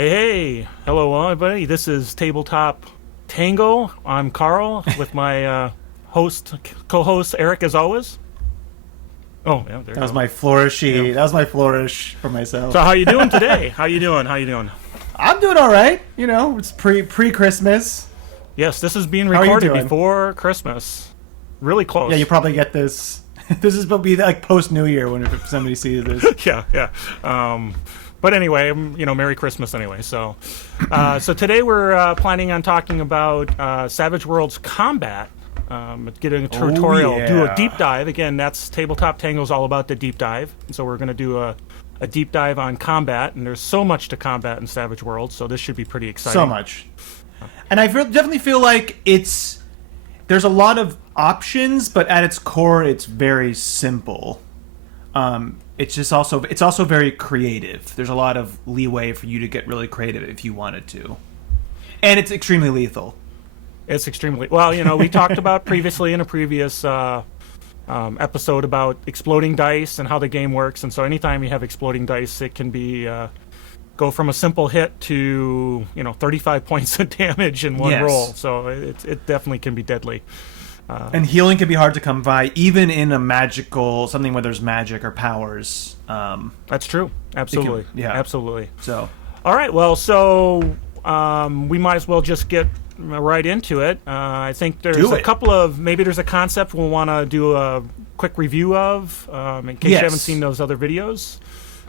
Hey, hello everybody. This is Tabletop Tango. I'm Carl with my co-host Eric, as always. Oh, yeah, there that was my flourishy. Yeah. That was my flourish for myself. So, how you doing today? How you doing? I'm doing all right. You know, it's pre-Christmas. Yes, this is being How are you recorded doing? before Christmas. Really close. Yeah, you probably get this. This is supposed to be like post New Year when somebody sees this. yeah. But anyway, Merry Christmas anyway. So today we're planning on talking about Savage Worlds combat. Getting a tutorial, do a deep dive. Again, that's Tabletop Tango's all about the deep dive. So we're going to do a deep dive on combat, and there's so much to combat in Savage Worlds, so this should be pretty exciting. So much. And I definitely feel like there's a lot of options, but at its core, it's very simple. It's also very creative. There's a lot of leeway for you to get really creative if you wanted to, and it's extremely lethal. It's extremely well. We talked about previously in a previous episode about exploding dice and how the game works, and so anytime you have exploding dice, it can be go from a simple hit to 35 points of damage in one roll. So it definitely can be deadly. And healing can be hard to come by, even in something where there's magic or powers. That's true. Absolutely. Absolutely. So, all right. Well, so we might as well just get right into it. I think there's a couple of there's a concept we'll want to do a quick review of in case you haven't seen those other videos.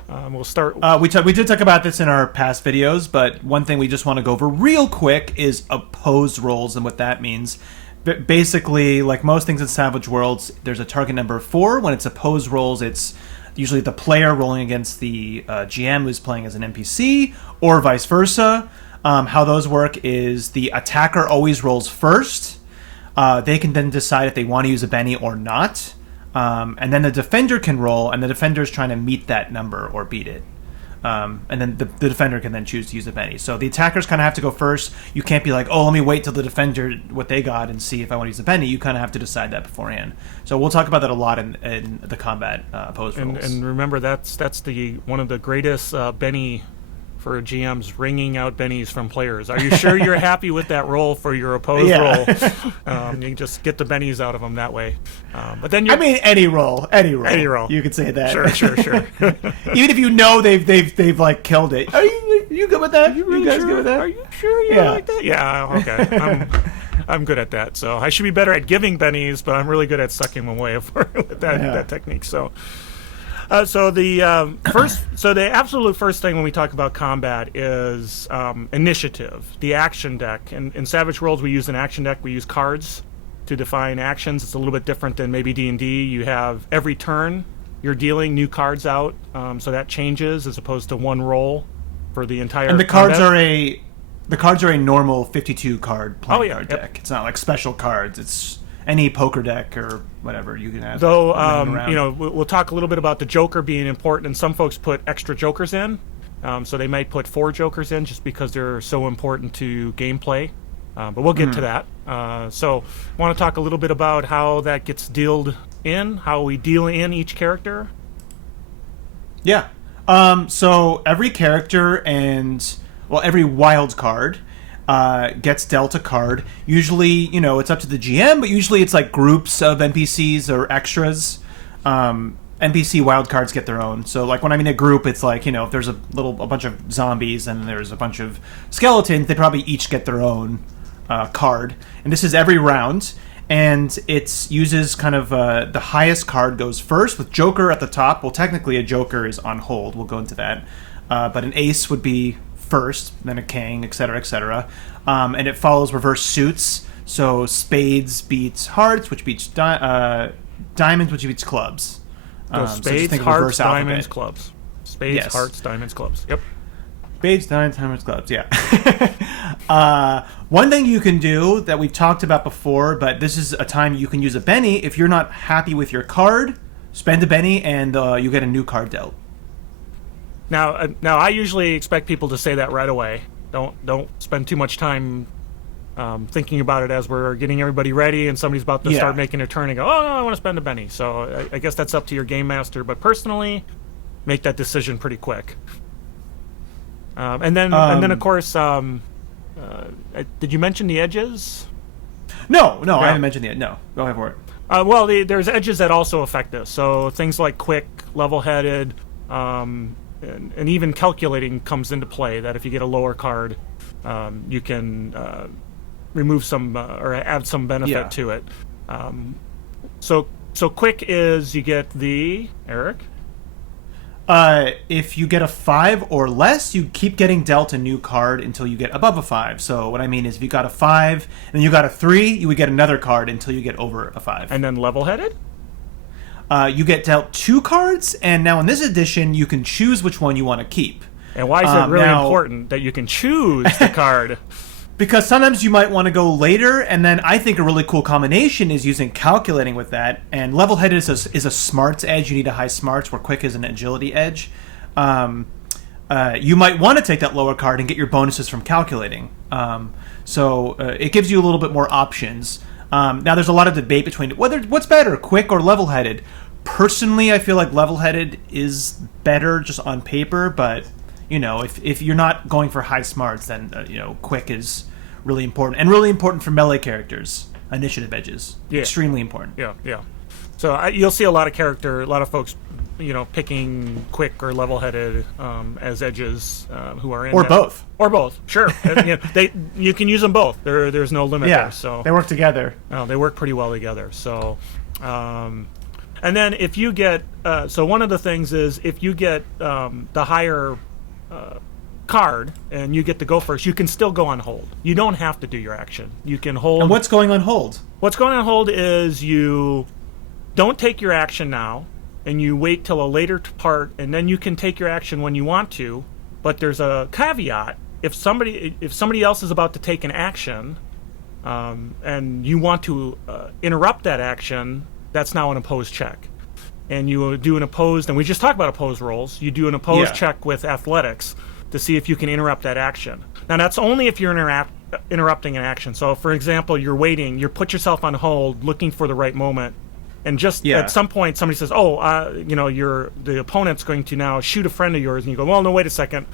We'll start. We did talk about this in our past videos, but one thing we just want to go over real quick is opposed rolls and what that means. Basically, like most things in Savage Worlds, there's a target number 4. When it's opposed rolls, it's usually the player rolling against the GM who's playing as an NPC, or vice versa. How those work is the attacker always rolls first. They can then decide if they want to use a Benny or not. And then the defender can roll, and the defender is trying to meet that number or beat it. And then the defender can then choose to use a Benny. So the attackers kind of have to go first. You can't be like, oh, let me wait till the defender, what they got, and see if I want to use a Benny. You kind of have to decide that beforehand. So we'll talk about that a lot in the combat opposed rolls. And remember, that's one of the greatest Benny for GMs, ringing out bennies from players. Are you sure you're happy with that roll for your opposed roll? You can just get the bennies out of them that way. But then any roll. You could say that. Sure. Even if they've like killed it. Are you good with that? You guys good with that? Are you sure you like that? Yeah. Okay. I'm good at that. So I should be better at giving bennies, but I'm really good at sucking them away with that technique. So. So the absolute first thing when we talk about combat is initiative, the action deck. In Savage Worlds, we use an action deck. We use cards to define actions. It's a little bit different than maybe D&D. You have every turn you're dealing new cards out, so that changes as opposed to one roll for the entire. And the combat. cards are a normal 52 card playing card deck. It's not like special cards. It's any poker deck or whatever you can have. Though, we'll talk a little bit about the Joker being important, and some folks put extra Jokers in. So they might put 4 Jokers in just because they're so important to gameplay. But we'll get to that. So I want to talk a little bit about how that gets dealt in, how we deal in each character. Yeah. So every character every wild card gets dealt a card. Usually, it's up to the GM, but usually it's like groups of NPCs or extras. NPC wildcards get their own. So, like, when I mean a group, it's like, if there's a bunch of zombies and there's a bunch of skeletons, they probably each get their own card. And this is every round. And it uses kind of the highest card goes first, with Joker at the top. Well, technically, a Joker is on hold. We'll go into that. But an ace would be first, then a king, etc., etc. And it follows reverse suits. So spades beats hearts, which beats diamonds, which beats clubs. Spades, hearts, diamonds, clubs. Spades, hearts, diamonds, clubs. Yep. Spades, diamonds, clubs. Yeah. One thing you can do that we've talked about before, but this is a time you can use a Benny. If you're not happy with your card, spend a Benny and you get a new card dealt. Now, I usually expect people to say that right away. Don't spend too much time thinking about it as we're getting everybody ready and somebody's about to start making a turn and go, oh, no, I want to spend a Benny. So I guess that's up to your game master. But personally, make that decision pretty quick. And then of course, did you mention the edges? No, I haven't mentioned it. No, go ahead for it. Well, there's edges that also affect this. So things like quick, level-headed, and even calculating comes into play. That if you get a lower card, you can remove some or add some benefit to it. So quick is you get the Eric. If you get a 5 or less, you keep getting dealt a new card until you get above a 5. So what I mean is if you got a 5 and then you got a 3, you would get another card until you get over a 5. And then level-headed? You get dealt 2 cards, and now in this edition, you can choose which one you want to keep. And why is it really important that you can choose the card? Because sometimes you might want to go later, and then I think a really cool combination is using calculating with that. And level-headed is a smarts edge. You need a high smarts, where quick is an agility edge. You might want to take that lower card and get your bonuses from calculating. So it gives you a little bit more options. Now, there's a lot of debate between what's better, quick or level-headed. Personally, I feel like level-headed is better just on paper, but if you're not going for high smarts, then quick is really important, and really important for melee characters. Initiative edges, extremely important. Yeah. So you'll see a lot of folks, picking quick or level-headed as edges who are in both. Or both, sure. You can use them both. There's no limit there. So they work together. They work pretty well together. So, and then if you get so one of the things is if you get the higher card and you get to go first, you can still go on hold. You don't have to do your action. You can hold. And what's going on hold? What's going on hold is you don't take your action now, and you wait till a later part, and then you can take your action when you want to. But there's a caveat: if somebody else is about to take an action, and you want to interrupt that action, that's now an opposed check. And you do an opposed, and we just talked about opposed rolls. You do an opposed check with athletics to see if you can interrupt that action. Now, that's only if you're interrupting an action. So, for example, you're waiting, you put yourself on hold, looking for the right moment, and just at some point somebody says, the opponent's going to now shoot a friend of yours, and you go, well, no, wait a second.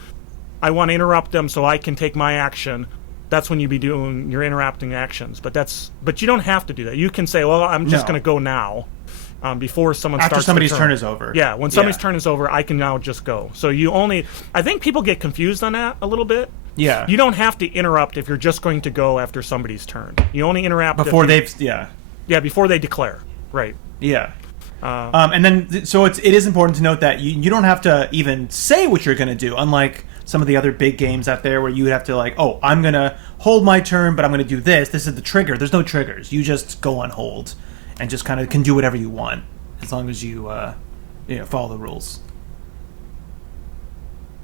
I want to interrupt them so I can take my action. That's when you be doing your interrupting actions. But you don't have to do that. You can say, well, I'm just going to go now. Before someone after starts somebody's turn is over. Yeah, when somebody's turn is over, I can now just go. So I think people get confused on that a little bit. Yeah. You don't have to interrupt if you're just going to go after somebody's turn. You only interrupt before before they declare. Right. Yeah. And then so it is important to note that you don't have to even say what you're going to do, unlike some of the other big games out there where you would have to I'm going to hold my turn, but I'm going to do this. This is the trigger. There's no triggers. You just go on hold. And just kind of can do whatever you want, as long as you follow the rules.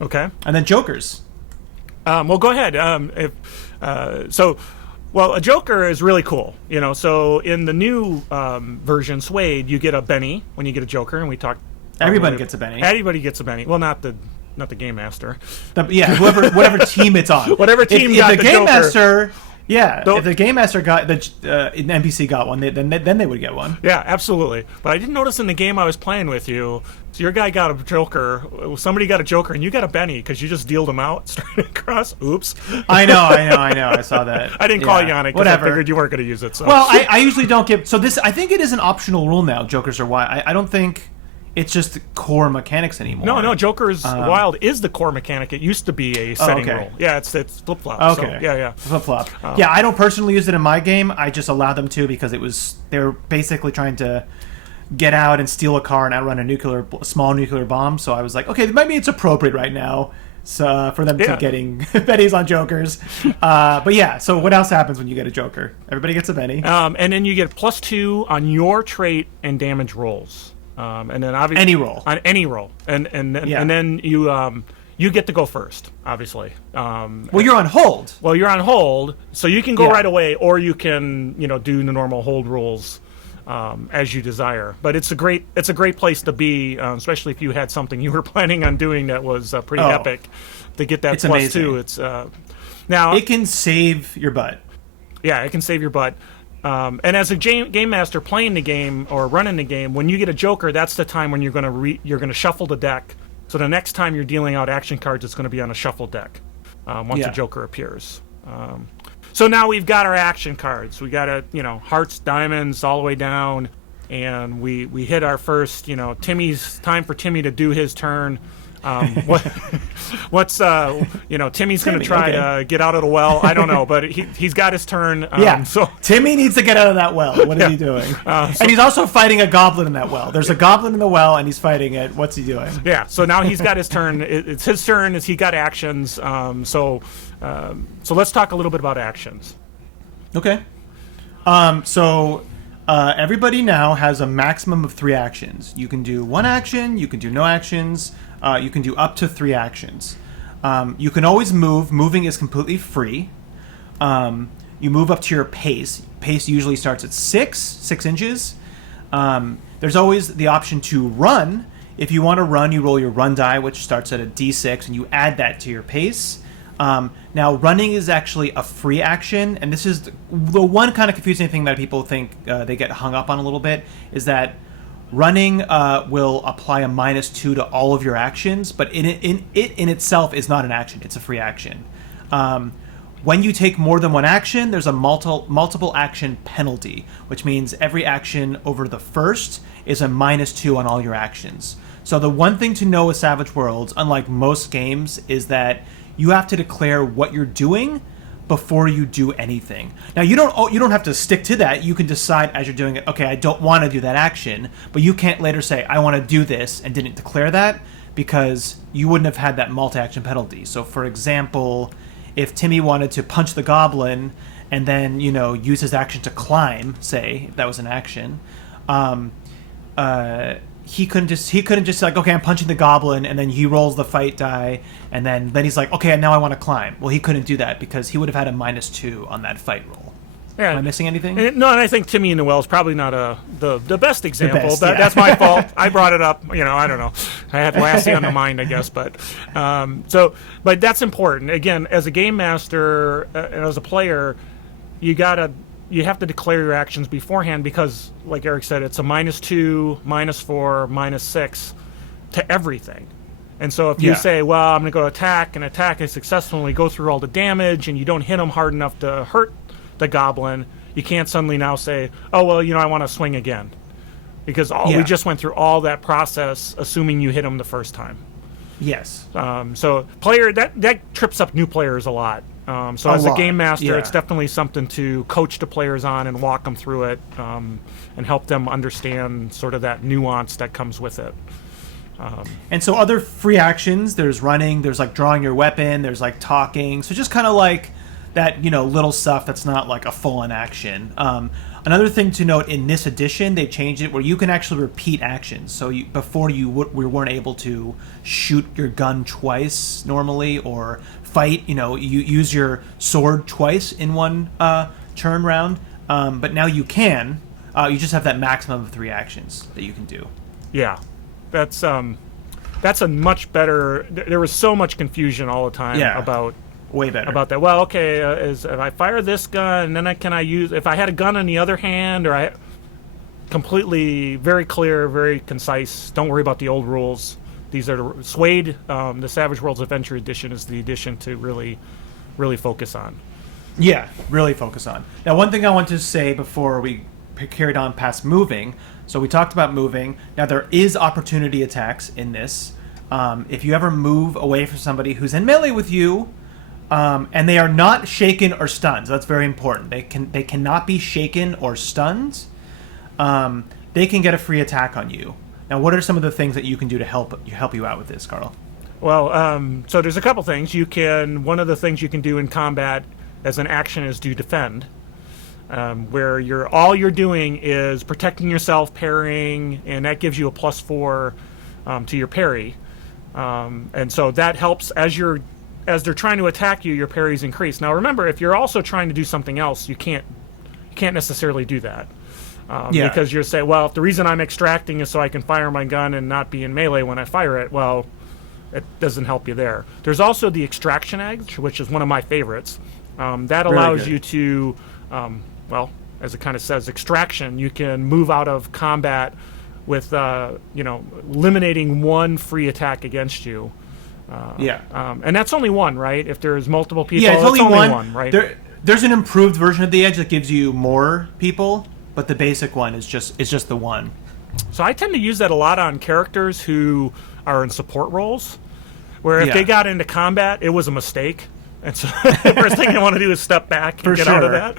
Okay. And then jokers. Well, go ahead. A joker is really cool. So in the new version, SWADE, you get a Benny when you get a joker, and we talked. Everybody gets a Benny. Everybody gets a Benny. Well, not the game master. Whatever team it's on. Whatever team got the game joker. Master. Yeah, if the game master got an NPC got one, then they would get one. Yeah, absolutely. But I didn't notice in the game I was playing with you, so your guy got a joker, somebody got a joker, and you got a Benny because you just dealed him out straight across. Oops. I know. I saw that. I didn't call you on it because I figured you weren't going to use it. So. Well, I usually don't give. So this, I think it is an optional rule now. Jokers are wild. I don't think it's just core mechanics anymore. No, Joker's Wild is the core mechanic. It used to be a setting rule. Yeah, it's flip-flop. Okay. So, yeah. Flip-flop. I don't personally use it in my game. I just allowed them to because they were basically trying to get out and steal a car and outrun a small nuclear bomb. So I was like, okay, maybe it's appropriate right now for them to getting bennies on jokers. But yeah, so what else happens when you get a joker? Everybody gets a Benny. And then you get +2 on your trait and damage rolls. And then obviously on any roll, and then you get to go first, obviously. Well, you're on hold. Well, you're on hold, so you can go right away, or you can do the normal hold rules as you desire. But it's a great place to be, especially if you had something you were planning on doing that was pretty epic. To get that +2, amazing. It's now it can save your butt. Yeah, it can save your butt. And as a game master playing the game or running the game, when you get a joker, that's the time when you're going to shuffle the deck So the next time you're dealing out action cards, it's going to be on a shuffle deck once a Joker appears. So now we've got our action cards. We got hearts, diamonds, all the way down, and we hit our first. Time for Timmy to do his turn. What's Timmy's going to try to get out of the well. I don't know, but he's got his turn. So Timmy needs to get out of that well. What is he doing? And he's also fighting a goblin in that well. There's a goblin in the well, and he's fighting it. What's he doing? Yeah. So now he's got his turn. It's his turn. He got actions. So let's talk a little bit about actions. Okay. Everybody now has a maximum of 3 actions. You can do 1 action. You can do no actions. You can do up to 3 actions. You can always move. Moving is completely free. You move up to your pace. Pace usually starts at 6 inches. There's always the option to run. If you want to run, you roll your run die, which starts at a d6, and you add that to your pace. Now, running is actually a free action, and this is the one kind of confusing thing that people think they get hung up on a little bit, is that running will apply a -2 to all of your actions, but it in itself is not an action. It's a free action. When you take more than 1 action, there's a multiple action penalty, which means every action over the first is a -2 on all your actions. So the one thing to know with Savage Worlds, unlike most games, is that you have to declare what you're doing before you do anything. Now, you don't have to stick to that. You can decide as you're doing it, okay, I don't want to do that action, but you can't later say, I want to do this, and didn't declare that, because you wouldn't have had that multi-action penalty. So, for example, if Timmy wanted to punch the goblin and then, use his action to climb, say, if that was an action, he couldn't just like, okay, I'm punching the goblin, and then he rolls the fight die, and then he's like, okay, now I want to climb. Well, he couldn't do that because he would have had a -2 on that fight roll. Yeah. Am I missing anything? No, and I think Timmy in the Well is probably not the best example. Yeah. That's my fault. I brought it up. I don't know. I had Lassie on the mind, I guess. But but that's important. Again, as a game master and as a player, you have to declare your actions beforehand because, like Eric said, it's a -2, -4, -6 to everything. And so if you say, well, I'm going to go attack and successfully go through all the damage, and you don't hit them hard enough to hurt the goblin, you can't suddenly now say, oh, well, I want to swing again. Because we just went through all that process assuming you hit them the first time. Yes. So player, that trips up new players a lot. So as a game master, it's definitely something to coach the players on and walk them through it and help them understand sort of that nuance that comes with it. And so other free actions, there's running, there's like drawing your weapon, there's like talking. So just kind of like that, little stuff that's not like a full-on action. Another thing to note, in this edition, they changed it where you can actually repeat actions. So before we weren't able to shoot your gun twice normally, or fight, you use your sword twice in one turn round. But now you can. You just have that maximum of 3 actions that you can do. Yeah. That's a much better. There was so much confusion all the time about way better about that. Well, okay, if I fire this gun, and then can I use if I had a gun in the other hand, or I completely very clear, very concise. Don't worry about the old rules. These are the SWADE. The Savage Worlds Adventure Edition is the edition to really focus on. Yeah, really focus on. Now, one thing I want to say before we carried on past moving. So we talked about moving. Now, there is opportunity attacks in this. If you ever move away from somebody who's in melee with you, and they are not shaken or stunned, so that's very important. They cannot be shaken or stunned. They can get a free attack on you. Now, what are some of the things that you can do to help you out with this, Carl? Well, so there's a couple things. One of the things you can do in combat as an action is to defend. Where all you're doing is protecting yourself, parrying, and that gives you a +4 to your parry. And so that helps as they're trying to attack you, your parries increase. Now remember, if you're also trying to do something else, you can't necessarily do that. Because you're saying, well, if the reason I'm extracting is so I can fire my gun and not be in melee when I fire it, well, it doesn't help you there. There's also the extraction edge, which is one of my favorites. That allows you to... well, as it kind of says, extraction. You can move out of combat with eliminating one free attack against you. And that's only one, right? If there's multiple people, it's only one, right? There's an improved version of the edge that gives you more people, but the basic one is just the one. So I tend to use that a lot on characters who are in support roles, where if they got into combat, it was a mistake. And so the first thing I want to do is step back and get out of that.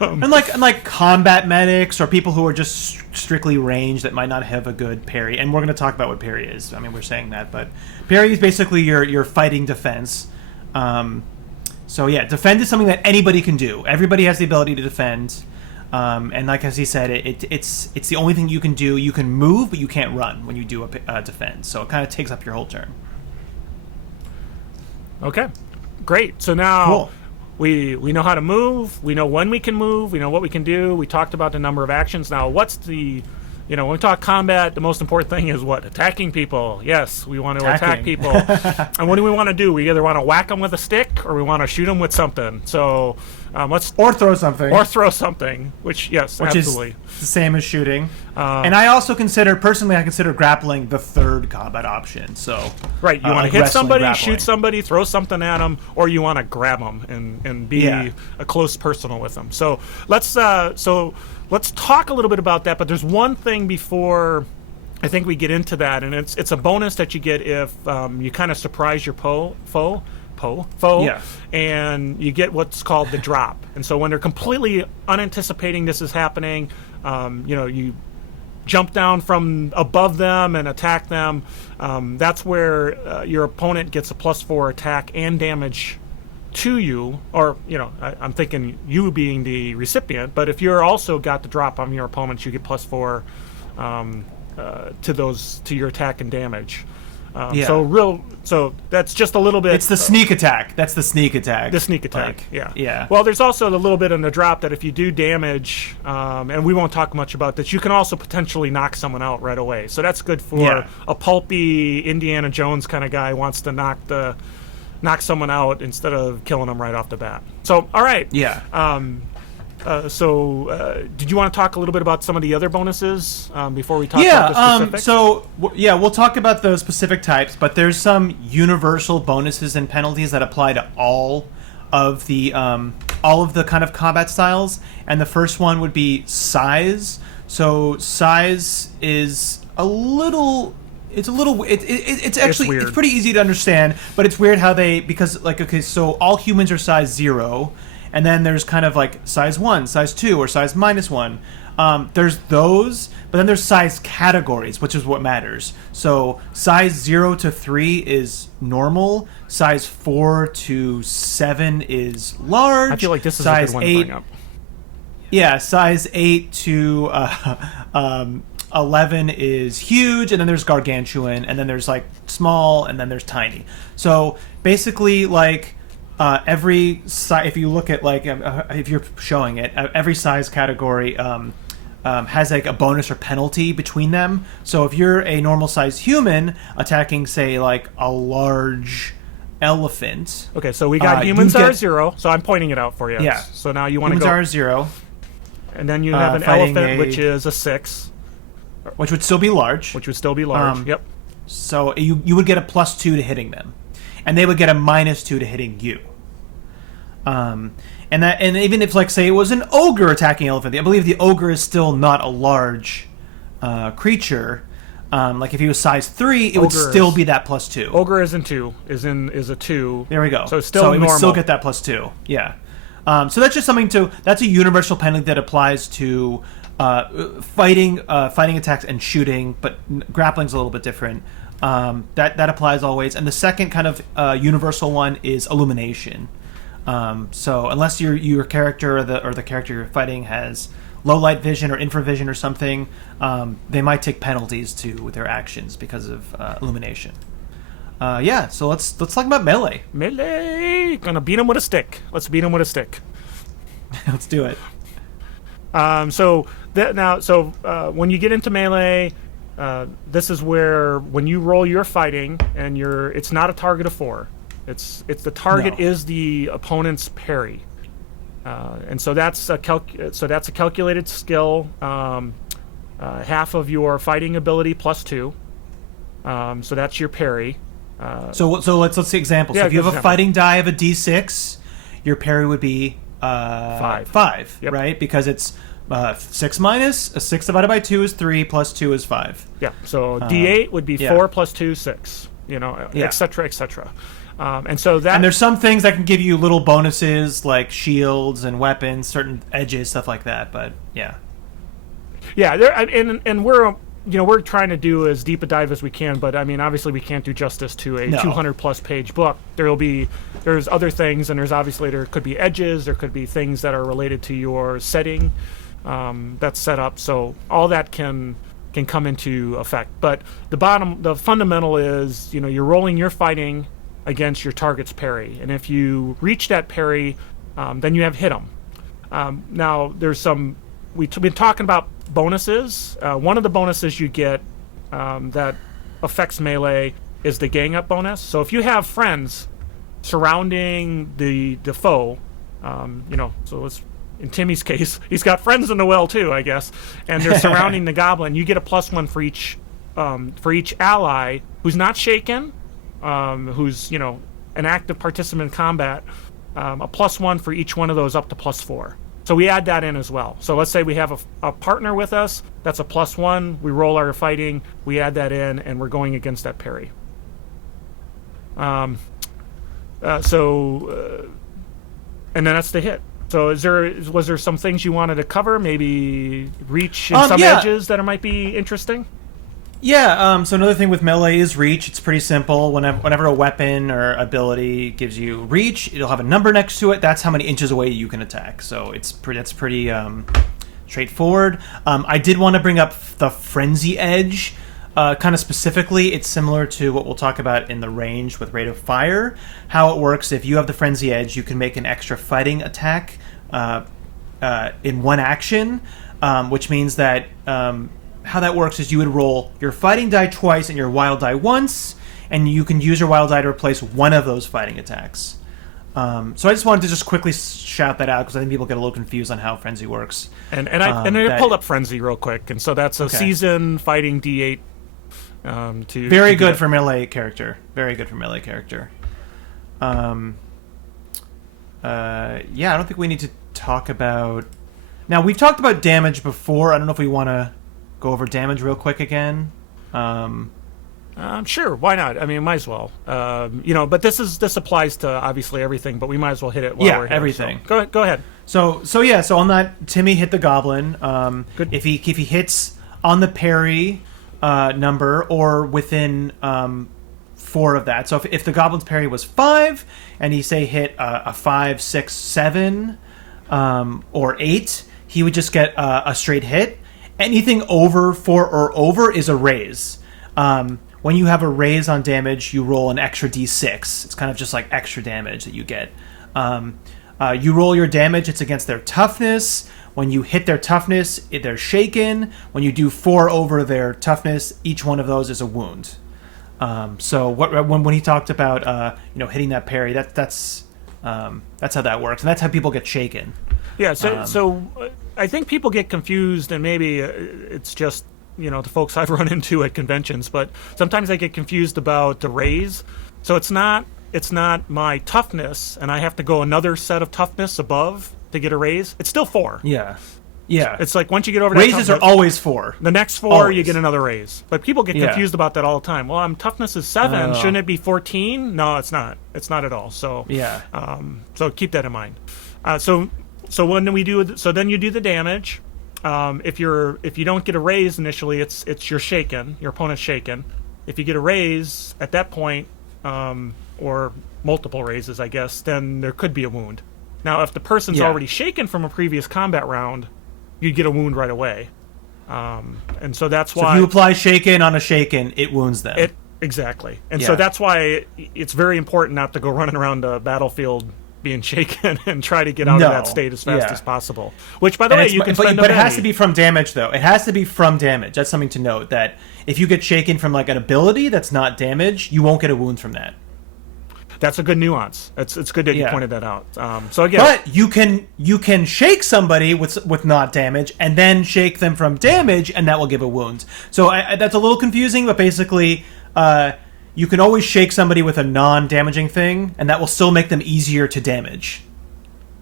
And like combat medics or people who are just strictly ranged that might not have a good parry. And we're going to talk about what parry is. I mean, we're saying that, but parry is basically your fighting defense. So yeah, defend is something that anybody can do. Everybody has the ability to defend. And like as he said, it's the only thing you can do. You can move, but you can't run when you do a defend. So it kind of takes up your whole turn. Okay. Great. So now we know how to move. We know when we can move. We know what we can do. We talked about the number of actions. Now, what's the, when we talk combat, the most important thing is what? Attacking people. Yes, we want to attack people. And what do we want to do? We either want to whack them with a stick or we want to shoot them with something. So or throw something. Which absolutely. Is the same as shooting. And I also consider grappling the third combat option. So right, you want to hit somebody, shoot somebody, throw something at them, or you want to grab them and be a close personal with them. So let's talk a little bit about that. But there's one thing before I think we get into that, and it's a bonus that you get if you kind of surprise your foe, and you get what's called the drop. And so when they're completely unanticipating this is happening, you jump down from above them and attack them. That's where your opponent gets a +4 attack and damage to you, or I'm thinking you being the recipient, but if you're also got the drop on your opponents, you get +4 to your attack and damage. So that's just a little bit. It's the sneak attack. That's the sneak attack. The sneak attack. Yeah. Well, there's also a little bit in the drop that if you do damage, and we won't talk much about this, you can also potentially knock someone out right away. So that's good for a pulpy Indiana Jones kind of guy who wants to knock someone out instead of killing them right off the bat. So all right. Yeah. Did you want to talk a little bit about some of the other bonuses before we talk about the specifics? We'll talk about those specific types, but there's some universal bonuses and penalties that apply to all of the kind of combat styles. And the first one would be size. So size is it's pretty easy to understand, but it's weird how so all humans are size 0. And then there's kind of like size 1, size 2, or size -1. There's those, but then there's size categories, which is what matters. So size 0 to 3 is normal. Size 4 to 7 is large. I feel like this is a good one to bring up. Yeah, size 8 to 11 is huge, and then there's gargantuan, and then there's like small, and then there's tiny. So basically, like every size, if you look at if you're showing it, every size category has like a bonus or penalty between them. So if you're a normal sized human attacking, say, like a large elephant. Okay, so we got humans are 0. So I'm pointing it out for you. Yeah. So now you want to go. Humans are 0. And then you have an elephant, which is a 6. Which would still be large. Yep. So you would get a +2 to hitting them, and they would get a -2 to hitting you. And even if, like, say it was an ogre attacking elephant, I believe the ogre is still not a large creature. Like if he was size 3, it would still be that +2. Ogre is a 2. There we go. So it's still normal. It would still get that +2. Yeah. So that's just something that's a universal penalty that applies to fighting attacks and shooting, but grappling's a little bit different. That applies always. And the second kind of universal one is illumination. So unless your character or the character you're fighting has low light vision or infravision or something, they might take penalties to their actions because of illumination. So let's talk about melee. Melee, gonna beat him with a stick. Let's beat him with a stick. Let's do it. When you get into melee, this is where when you roll your fighting and it's not a target of 4. It's the target is the opponent's parry, and so that's a calculated skill. half of your fighting ability plus 2. So that's your parry. So let's see examples. Yeah, so if you have example. a fighting die of a d6, your parry would be 5, Yep. right? Because it's 6 minus 6 divided by 2 is 3 plus 2 is 5. Yeah. So D8 would be 4 plus 2, 6. Et cetera, et cetera. And so that. And there's some things that can give you little bonuses like shields and weapons, certain edges, stuff like that. But yeah. Yeah. And we're trying to do as deep a dive as we can, but I mean, obviously, we can't do justice to a 200-plus page book. There's other things, and there could be edges, there could be things that are related to your setting that's set up. So all that can come into effect. But the fundamental is, you're rolling your fighting against your target's parry, and if you reach that parry, then you have hit them. Now, there's some. We've been talking about bonuses. One of the bonuses you get that affects melee is the gang up bonus. So if you have friends surrounding the foe, so it's, in Timmy's case, he's got friends in the well too, I guess, and they're surrounding the goblin. You get a +1 for each ally who's not shaken, who's an active participant in combat. A +1 for each one of those up to +4. So we add that in as well. So let's say we have a partner with us, that's a +1, we roll our fighting, we add that in, and we're going against that parry. And then that's the hit. So was there some things you wanted to cover? Maybe reach and some edges that might be interesting? Yeah, so another thing with melee is reach. It's pretty simple. Whenever a weapon or ability gives you reach, it'll have a number next to it. That's how many inches away you can attack. So that's pretty straightforward. I did want to bring up the frenzy edge. Kind of specifically, it's similar to what we'll talk about in the range with rate of fire. How it works, if you have the frenzy edge, you can make an extra fighting attack in one action, which means that how that works is you would roll your fighting die twice and your wild die once, and you can use your wild die to replace one of those fighting attacks. So I just wanted to just quickly shout that out because I think people get a little confused on how frenzy works. And I pulled up frenzy real quick, and so that's a season fighting D8. Very good for melee character. Very good for melee character. I don't think we need to talk about. Now we've talked about damage before. I don't know if we want to go over damage real quick again. Sure, why not? I mean, might as well. But this applies to obviously everything, but we might as well hit it while we're here. Everything. So go ahead. So on that, Timmy hit the goblin. Good. If he hits on the parry number or within 4 of that. So if the goblin's parry was 5 and he say hit a 5, 6, 7 or 8, he would just get a straight hit. Anything over 4 or over is a raise. When you have a raise on damage, you roll an extra d6. It's kind of just like extra damage that you get. You roll your damage, it's against their toughness. When you hit their toughness, they're shaken. When you do 4 over their toughness, each one of those is a wound. So when he talked about hitting that parry, that's how that works, and that's how people get shaken. Yeah. So I think people get confused, and maybe it's just the folks I've run into at conventions, but sometimes I get confused about the raise. So it's not my toughness, and I have to go another set of toughness above to get a raise. It's still 4. Yeah. It's like once you get over raises that toughness, are always 4. The next 4 always. You get another raise. But people get confused about that all the time. Well, toughness is 7. Shouldn't it be 14? No, it's not. It's not at all. So so keep that in mind. So when we do, then you do the damage. If you don't get a raise initially, it's you're shaken. Your opponent's shaken. If you get a raise at that point, or multiple raises, I guess, then there could be a wound. Now, if the person's already shaken from a previous combat round, you'd get a wound right away. And so that's why... So if you apply shaken on a shaken, it wounds them. Exactly. And so that's why it's very important not to go running around the battlefield being shaken and try to get out of that state as fast as possible. Which, by the way, you can spend But it has to be from damage, though. It has to be from damage. That's something to note, that if you get shaken from like an ability that's not damage, you won't get a wound from that. That's a good nuance. It's good that you pointed that out. So again, but you can shake somebody with not damage, and then shake them from damage, and that will give a wound. So that's a little confusing, but basically, you can always shake somebody with a non-damaging thing, and that will still make them easier to damage.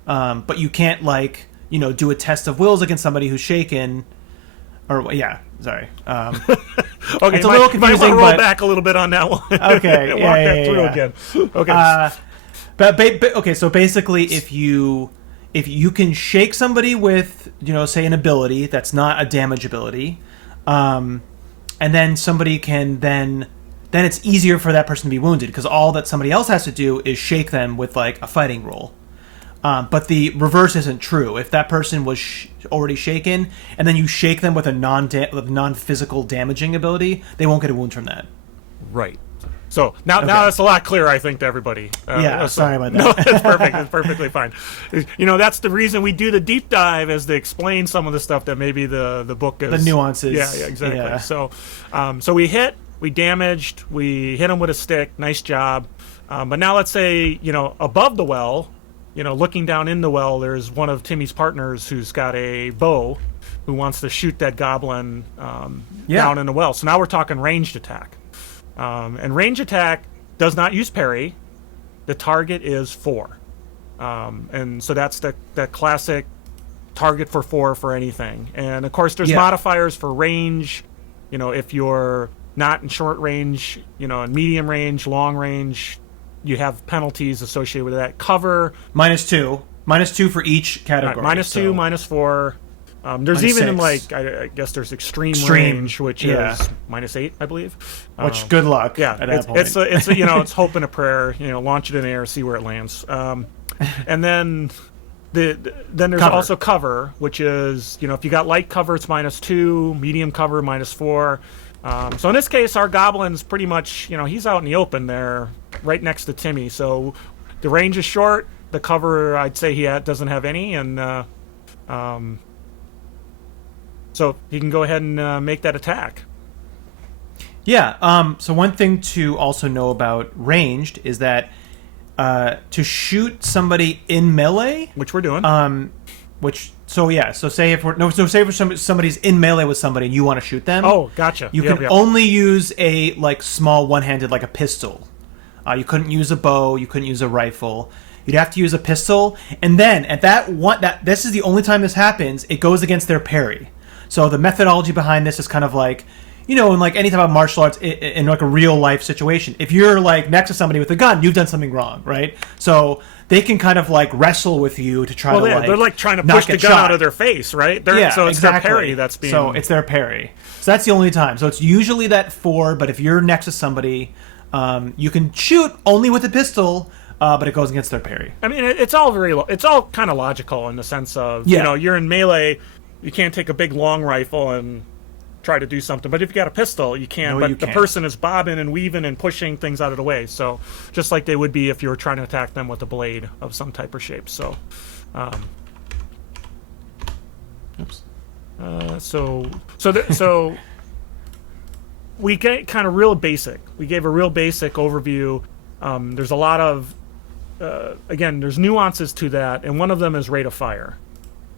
But you can't do a test of wills against somebody who's shaken. Sorry. Okay, it's a little confusing. Might want to roll back a little bit on that one. Okay, walk that through again. Okay. But okay, so basically, if you can shake somebody with say an ability that's not a damage ability, and then somebody can then it's easier for that person to be wounded because all that somebody else has to do is shake them with a fighting roll. But the reverse isn't true. If that person was already shaken, and then you shake them with a non-physical damaging ability, they won't get a wound from that. Right. So now that's a lot clearer, I think, to everybody. Sorry about that. No, it's perfect. It's perfectly fine. That's the reason we do the deep dive, is to explain some of the stuff that maybe the book is. The nuances. Yeah, exactly. Yeah. So we damaged, we hit them with a stick. Nice job. But now let's say, above the well, looking down in the well, there's one of Timmy's partners who's got a bow who wants to shoot that goblin down in the well. So now we're talking ranged attack. And range attack does not use parry. The target is 4. And so that's the classic target for 4 for anything. And of course there's modifiers for range. If you're not in short range, in medium range, long range, you have penalties associated with that. Cover. -2 for each category. Right, -2, -4. There's even I guess there's extreme range, which is -8, I believe. Which good luck. Yeah, at that point. It's it's hope and a prayer. Launch it in the air, see where it lands. And then there's also cover, which is if you got light cover, it's -2, medium cover -4. So in this case, our goblin's pretty much he's out in the open there, right next to Timmy. So the range is short. The cover, I'd say he doesn't have any, and so he can go ahead and make that attack. Yeah. So one thing to also know about ranged is that to shoot somebody in melee, which we're doing, So say if somebody's in melee with somebody and you want to shoot them. Oh, gotcha. You can only use a small one-handed, like a pistol. You couldn't use a bow. You couldn't use a rifle. You'd have to use a pistol. And then at this is the only time this happens. It goes against their parry. So the methodology behind this is kind of in any type of martial arts, in a real life situation. If you're next to somebody with a gun, you've done something wrong, right? So they can kind of wrestle with you to try to they're trying to push the gun out of their face, right? So it's their parry that's being. So it's their parry. So that's the only time. So it's usually that 4. But if you're next to somebody, you can shoot only with a pistol. But it goes against their parry. I mean, it's all kind of logical in the sense of you're in melee, you can't take a big long rifle and try to do something. But if you got a pistol, you can. But the person is bobbing and weaving and pushing things out of the way. So just like they would be if you were trying to attack them with a blade of some type or shape. So, so we get kind of real basic. We gave a real basic overview. There's a lot of again, there's nuances to that, and one of them is rate of fire.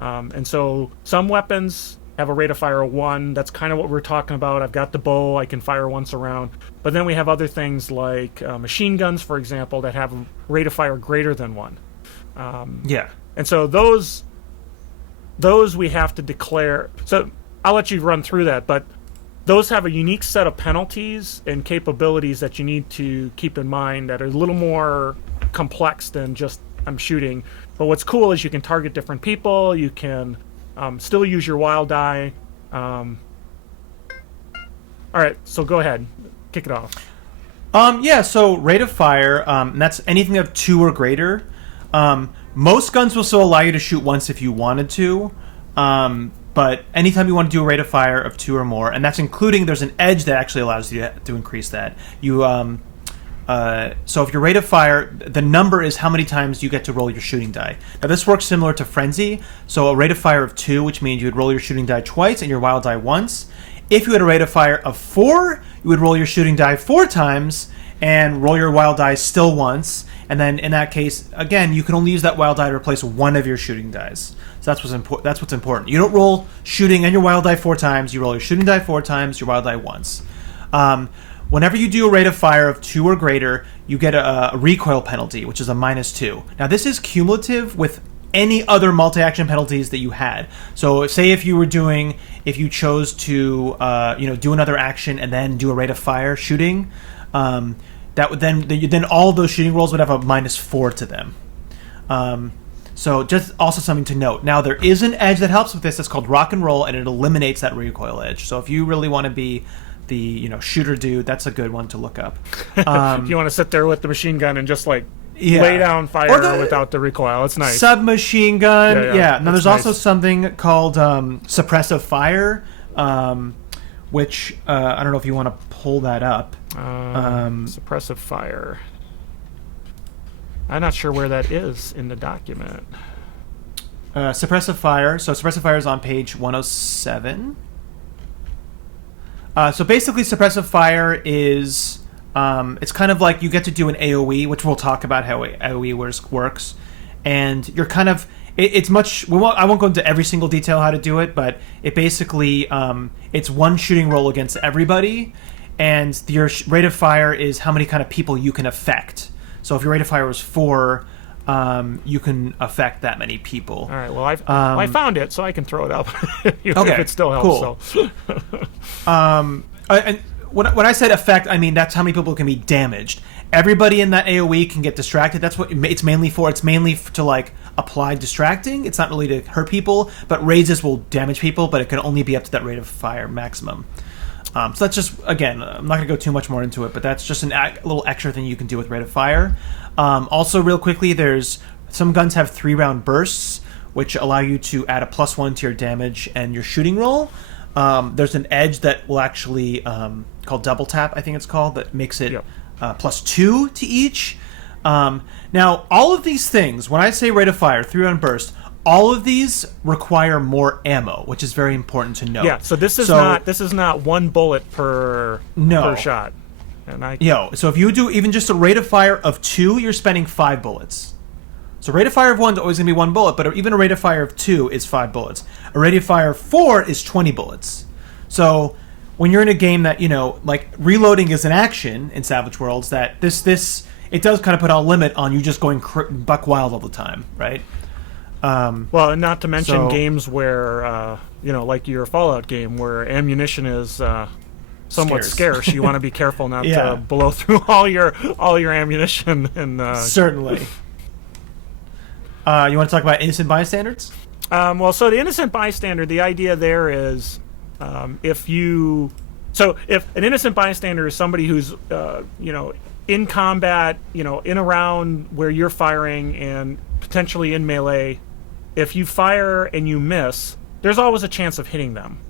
And so some weapons have a rate of fire of 1. That's kind of what we're talking about. I've got the bow. I can fire once around. But then we have other things like machine guns, for example, that have a rate of fire greater than 1. And so those we have to declare. So I'll let you run through that, but those have a unique set of penalties and capabilities that you need to keep in mind that are a little more complex than just I'm shooting. But what's cool is you can target different people. You can still use your wild die. All right, so go ahead. Kick it off. So rate of fire, that's anything of 2 or greater. Most guns will still allow you to shoot once if you wanted to. But anytime you want to do a rate of fire of 2 or more, and that's including, there's an edge that actually allows you to increase that. So if your rate of fire, the number is how many times you get to roll your shooting die. Now this works similar to Frenzy. So a rate of fire of 2, which means you would roll your shooting die twice and your wild die once. If you had a rate of fire of 4, you would roll your shooting die 4 times and roll your wild die still once. And then in that case, again, you can only use that wild die to replace one of your shooting dice. So that's what's important. You don't roll shooting and your wild die 4 times. You roll your shooting die 4 times, your wild die once. Whenever you do a rate of fire of 2 or greater, you get a recoil penalty, which is a -2. Now, this is cumulative with any other multi-action penalties that you had. So, say if you chose to, do another action and then do a rate of fire shooting, that would then all those shooting rolls would have a -4 to them. So, just also something to note. Now, there is an edge that helps with this. It's called rock and roll, and it eliminates that recoil edge. So, if you really want to be the shooter dude, that's a good one to look up. If you want to sit there with the machine gun and just lay down fire without the recoil, it's nice. Submachine gun, yeah. Now there's nice. also something called suppressive fire, which I don't know if you want to pull that up. Suppressive fire. I'm not sure where that is in the document. Suppressive fire. So suppressive fire is on page 107. So basically, suppressive fire is it's kind of like you get to do an AOE, which we'll talk about how AOE works, and you're kind of it's much. I won't go into every single detail how to do it, but it basically it's one shooting roll against everybody, and your rate of fire is how many kind of people you can affect. So if your rate of fire was 4, you can affect that many people. All right. Well, I found it, so I can throw it up if it still helps. Cool. So. And when I said affect, I mean that's how many people can be damaged. Everybody in that AOE can get distracted. That's what it's mainly for. It's mainly to apply distracting. It's not really to hurt people, but raises will damage people, but it can only be up to that rate of fire maximum. So that's just, again, I'm not going to go too much more into it, but that's just a little extra thing you can do with rate of fire. Also, real quickly, some guns have 3-round bursts, which allow you to add a +1 to your damage and your shooting roll. There's an edge that will actually, called double tap, I think it's called, that makes it +2 to each. Now, all of these things, when I say rate of fire, 3-round burst, all of these require more ammo, which is very important to note. Yeah, so this is not 1 bullet per shot. So if you do even just a rate of fire of 2, you're spending 5 bullets. So rate of fire of 1 is always going to be 1 bullet, but even a rate of fire of 2 is 5 bullets. A rate of fire of 4 is 20 bullets. So when you're in a game that, reloading is an action in Savage Worlds, that it does kind of put a limit on you just going buck wild all the time, right? Well, and not to mention games where, like your Fallout game, where ammunition is somewhat scarce. You want to be careful not to blow through all your ammunition. And certainly. You want to talk about innocent bystanders? So the innocent bystander, the idea there is if an innocent bystander is somebody who's, in combat, in around where you're firing and potentially in melee, if you fire and you miss, there's always a chance of hitting them.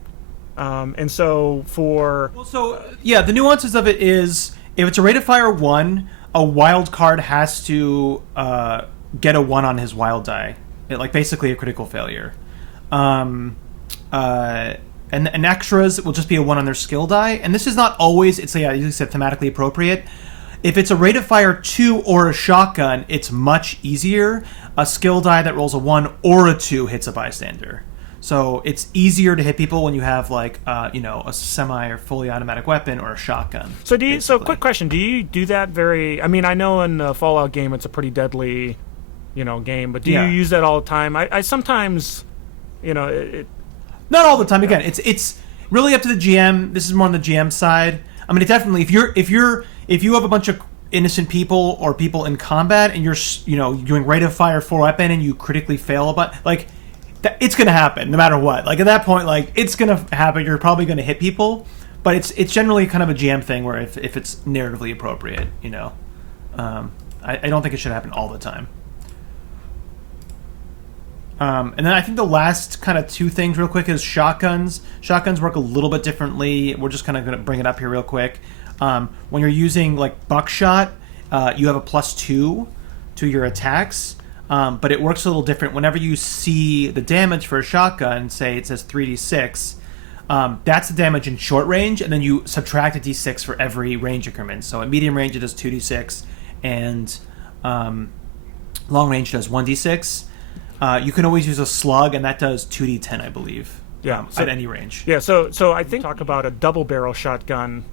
And so the nuances of it is if it's a rate of fire 1, a wild card has to get a 1 on his wild die, basically a critical failure. And extras will just be a 1 on their skill die, and this is not always. It's you said thematically appropriate. If it's a rate of fire 2 or a shotgun, it's much easier. A skill die that rolls a 1 or a 2 hits a bystander. So it's easier to hit people when you have a semi or fully automatic weapon or a shotgun. So quick question: do you do that very? I mean, I know in the Fallout game it's a pretty deadly, game, but do you use that all the time? I sometimes, it. Not all the time. Again, it's really up to the GM. This is more on the GM side. I mean, it definitely if you have a bunch of innocent people or people in combat and you're doing rate of fire 4 weapon and you critically fail it's going to happen no matter what. At that point, it's going to happen. You're probably going to hit people, but it's generally kind of a GM thing where if it's narratively appropriate, I don't think it should happen all the time. And then I think the last kind of 2 things real quick is shotguns. Shotguns work a little bit differently. We're just kind of going to bring it up here real quick. When you're using buckshot, you have a +2 to your attacks, but it works a little different. Whenever you see the damage for a shotgun, say it says 3d6, That's the damage in short range, and then you subtract a d6 for every range increment. So at medium range, it does 2d6, and long range does 1d6. You can always use a slug, and that does 2d10, I believe. Yeah, at any range. Yeah, so I think talk about a double barrel shotgun.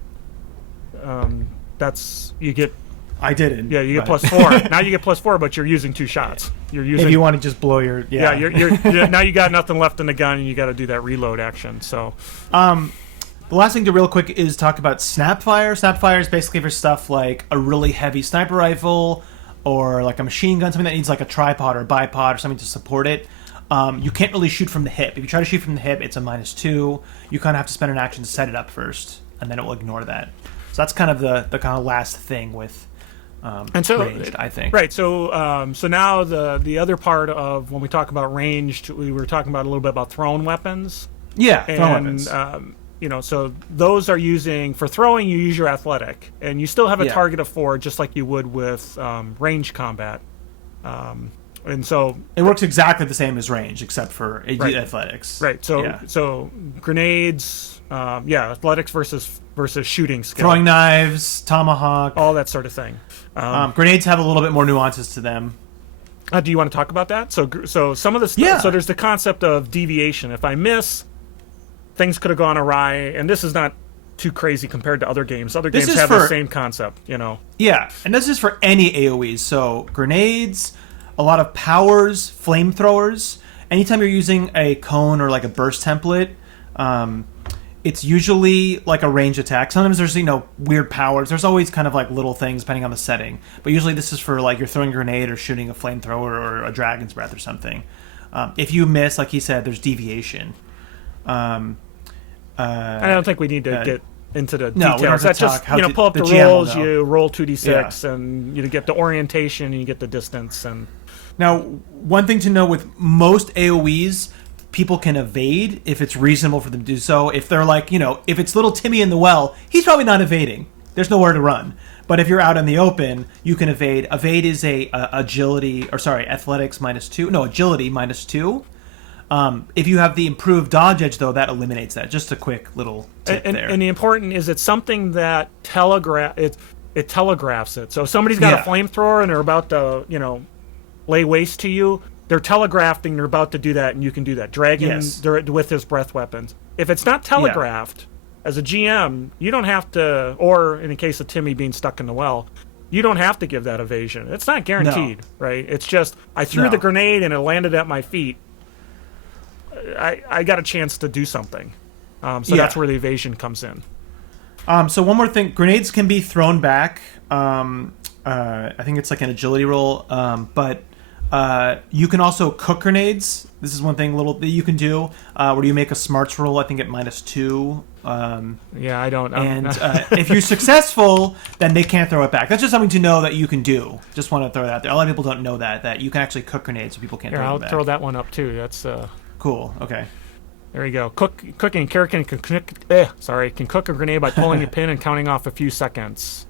That's you get. I didn't. Yeah, you get +4. Now you get +4, but you're using 2 shots. You're using. If you want to just blow your. Yeah, you're now you got nothing left in the gun, and you got to do that reload action. So. The last thing to real quick is talk about snapfire. Snapfire is basically for stuff like a really heavy sniper rifle or like a machine gun, something that needs like a tripod or a bipod or something to support it. You can't really shoot from the hip. If you try to shoot from the hip, it's a -2. You kind of have to spend an action to set it up first, and then it will ignore that. So that's kind of the kind of last thing with and so, ranged, I think. Right. So so now the other part of when we talk about ranged, we were talking about a little bit about thrown weapons. Yeah, thrown weapons. So those are using for throwing. You use your athletic, and you still have a target of 4, just like you would with range combat. And so it works exactly the same as range, except for athletics. Right. So grenades, athletics versus shooting skill, throwing knives, tomahawk, all that sort of thing. Grenades have a little bit more nuances to them. Do you want to talk about that? So some of the stuff. So there's the concept of deviation. If I miss, things could have gone awry, and this is not too crazy compared to other games. Other games have the same concept, Yeah, and this is for any AoEs. So grenades, a lot of powers, flamethrowers. Anytime you're using a cone or like a burst template, it's usually like a range attack. Sometimes there's weird powers. There's always kind of like little things depending on the setting. But usually this is for like you're throwing a grenade or shooting a flamethrower or a dragon's breath or something. If you miss, like he said, there's deviation. I don't think we need to get into the details. We don't have to just talk pull up the GM rolls, you roll 2d6, and you get the orientation and you get the distance. And now, one thing to know with most AoEs, people can evade if it's reasonable for them to do so. If they're like, if it's little Timmy in the well, he's probably not evading. There's nowhere to run. But if you're out in the open, you can evade. Evade is athletics -2. No, agility -2. If you have the improved dodge edge, though, that eliminates that. Just a quick little tip there. And the important is it's something that it telegraphs it. So if somebody's got a flamethrower and they're about to, lay waste to you, they're telegraphing they're about to do that, and you can do that. Dragon with his breath weapons. If it's not telegraphed, as a GM, you don't have to, or in the case of Timmy being stuck in the well, you don't have to give that evasion. It's not guaranteed, right? It's just, I threw the grenade and it landed at my feet. I got a chance to do something. That's where the evasion comes in. So one more thing. Grenades can be thrown back. I think it's like an agility roll. But you can also cook grenades. This is one thing that you can do where you make a smarts roll, I think at -2. I don't. If you're successful, then they can't throw it back. That's just something to know that you can do. Just want to throw that out there. A lot of people don't know that you can actually cook grenades so people can't throw them back. I'll throw that one up too. That's cool. Okay. There you go. Cooking. Character can cook a grenade by pulling a pin and counting off a few seconds.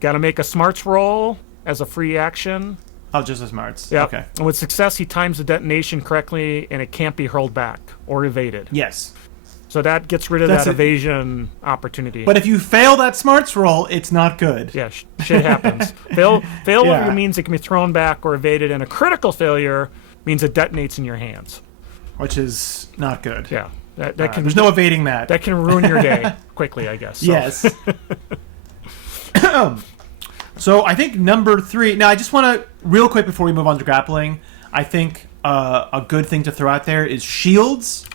Got to make a smarts roll as a free action. Oh, just a smarts. Yeah. Okay. And with success, he times the detonation correctly, and it can't be hurled back or evaded. Yes. So that gets rid of that evasion opportunity. But if you fail that smarts roll, it's not good. Yeah, shit happens. Failure means it can be thrown back or evaded, and a critical failure means it detonates in your hands. Which is not good. Yeah. There's no evading that. That can ruin your day quickly, I guess. So. Yes. So I think number 3... Now, I just want to, real quick before we move on to grappling, I think a good thing to throw out there is shields.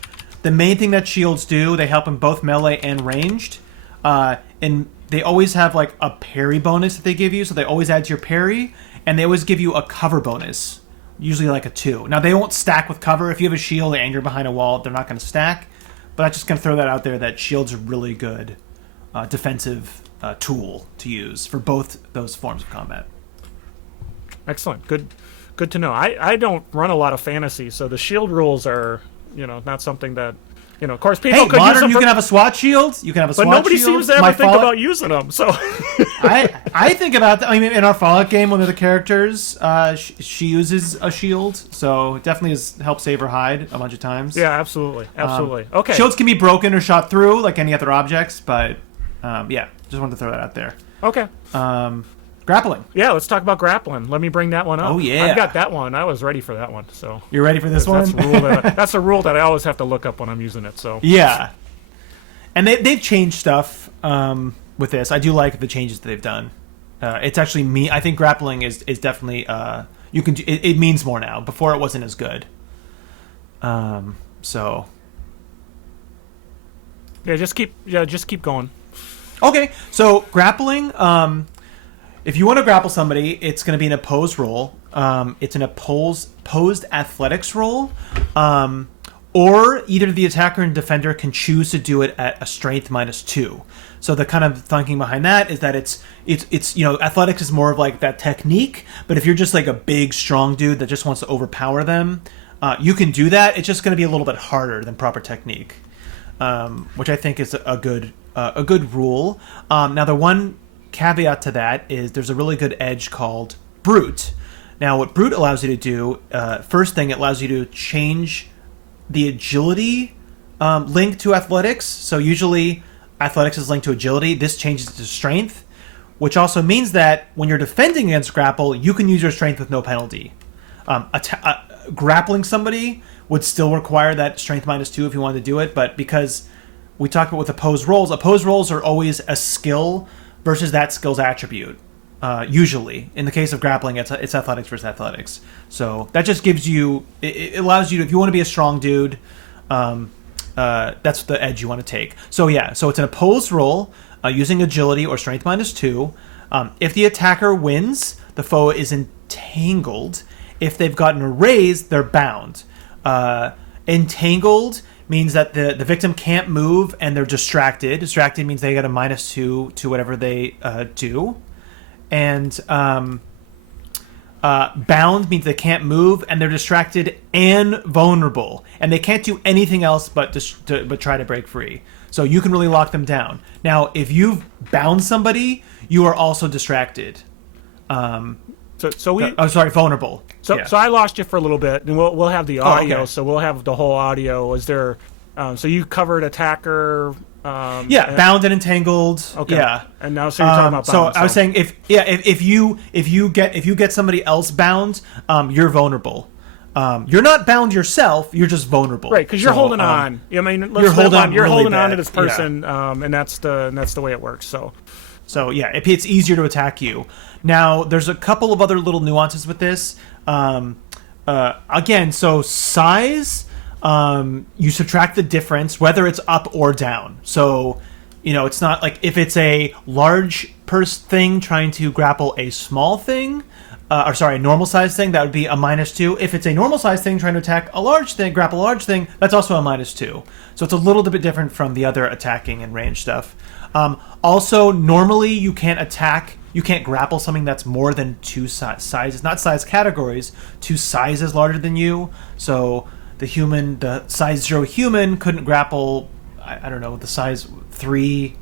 The main thing that shields do, they help in both melee and ranged. And they always have like a parry bonus that they give you, so they always add to your parry, and they always give you a cover bonus, usually like a 2. Now, they won't stack with cover. If you have a shield and you're behind a wall, they're not going to stack. But I'm just going to throw that out there, that shields are really good defensive tool to use for both those forms of combat. Excellent. Good to know. I don't run a lot of fantasy, so the shield rules are, not something that, of course people could modern, use them. You can have a SWAT shield. You can have a SWAT shield. But nobody seems to ever think about using them. So I think about that. I mean, in our Fallout game, one of the characters, she uses a shield, so it definitely has helped save her hide a bunch of times. Yeah, absolutely. Okay. Shields can be broken or shot through like any other objects, but yeah, just wanted to throw that out there. Okay. Grappling. Yeah, let's talk about grappling. Let me bring that one up. Oh, yeah. I've got that one. I was ready for that one. So you're ready for this one? That's a rule that I always have to look up when I'm using it. So yeah, and they've changed stuff with this. I do like the changes that they've done. It's actually I think grappling is definitely you can it means more now. Before it wasn't as good. So yeah, just keep going. Okay, so grappling. If you want to grapple somebody, it's going to be an opposed roll. It's an opposed athletics roll, or either the attacker and defender can choose to do it at a strength -2. So the kind of thinking behind that is that it's athletics is more of like that technique. But if you're just like a big strong dude that just wants to overpower them, you can do that. It's just going to be a little bit harder than proper technique, which I think is a good rule. Now the one caveat to that is there's a really good edge called Brute. Now what Brute allows you to do, first thing, it allows you to change the agility link to athletics. So usually athletics is linked to agility. This changes it to strength, which also means that when you're defending against grapple, you can use your strength with no penalty. Grappling somebody would still require that strength -2 if you wanted to do it, but because we talk about with opposed rolls are always a skill versus that skill's attribute. Usually, in the case of grappling, it's athletics versus athletics. So that just gives you, it allows you to, if you want to be a strong dude, that's the edge you want to take. So yeah, so it's an opposed roll using agility or strength -2. If the attacker wins, the foe is entangled. If they've gotten a raise, they're bound. Entangled means that the victim can't move and they're distracted. Distracted means they get a -2 to whatever they do. And bound means they can't move and they're distracted and vulnerable. And they can't do anything else but try to break free. So you can really lock them down. Now, if you've bound somebody, you are also distracted. Vulnerable. So I lost you for a little bit, and we'll have the audio. Okay. So we'll have the whole audio. Is there? So you covered attacker. Bound and entangled. Okay. Yeah. And now, so you're talking about bound. So I was saying if you get somebody else bound, you're vulnerable. You're not bound yourself. You're just vulnerable. Right, because you're holding on. I mean, you're holding on to bad. this person, and that's the way it works. So yeah, it's easier to attack you. Now, there's a couple of other little nuances with this. Again, so size, you subtract the difference, whether it's up or down. So, it's not like if it's a large thing trying to grapple a small thing, a normal size thing, that would be a -2. If it's a normal size thing trying to attack a large thing, grapple a large thing, that's also a -2. So it's a little bit different from the other attacking and range stuff. Also, normally you can't grapple something that's more than two sizes, not size categories, two sizes larger than you. So the size 0 human couldn't grapple, I don't know, the size 3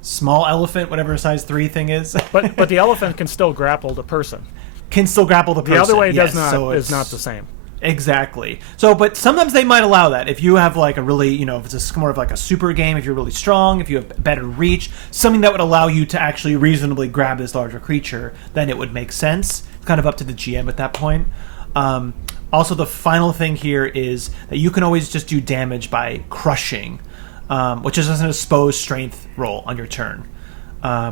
small elephant, whatever size 3 thing is. But the elephant can still grapple the person. Can still grapple the person. The other way yes, is not the same. Exactly. So, but sometimes they might allow that. If you have like a really, if it's more of like a super game, if you're really strong, if you have better reach, something that would allow you to actually reasonably grab this larger creature, then it would make sense. It's kind of up to the GM at that point. Also, the final thing here is that you can always just do damage by crushing, which is an exposed strength roll on your turn.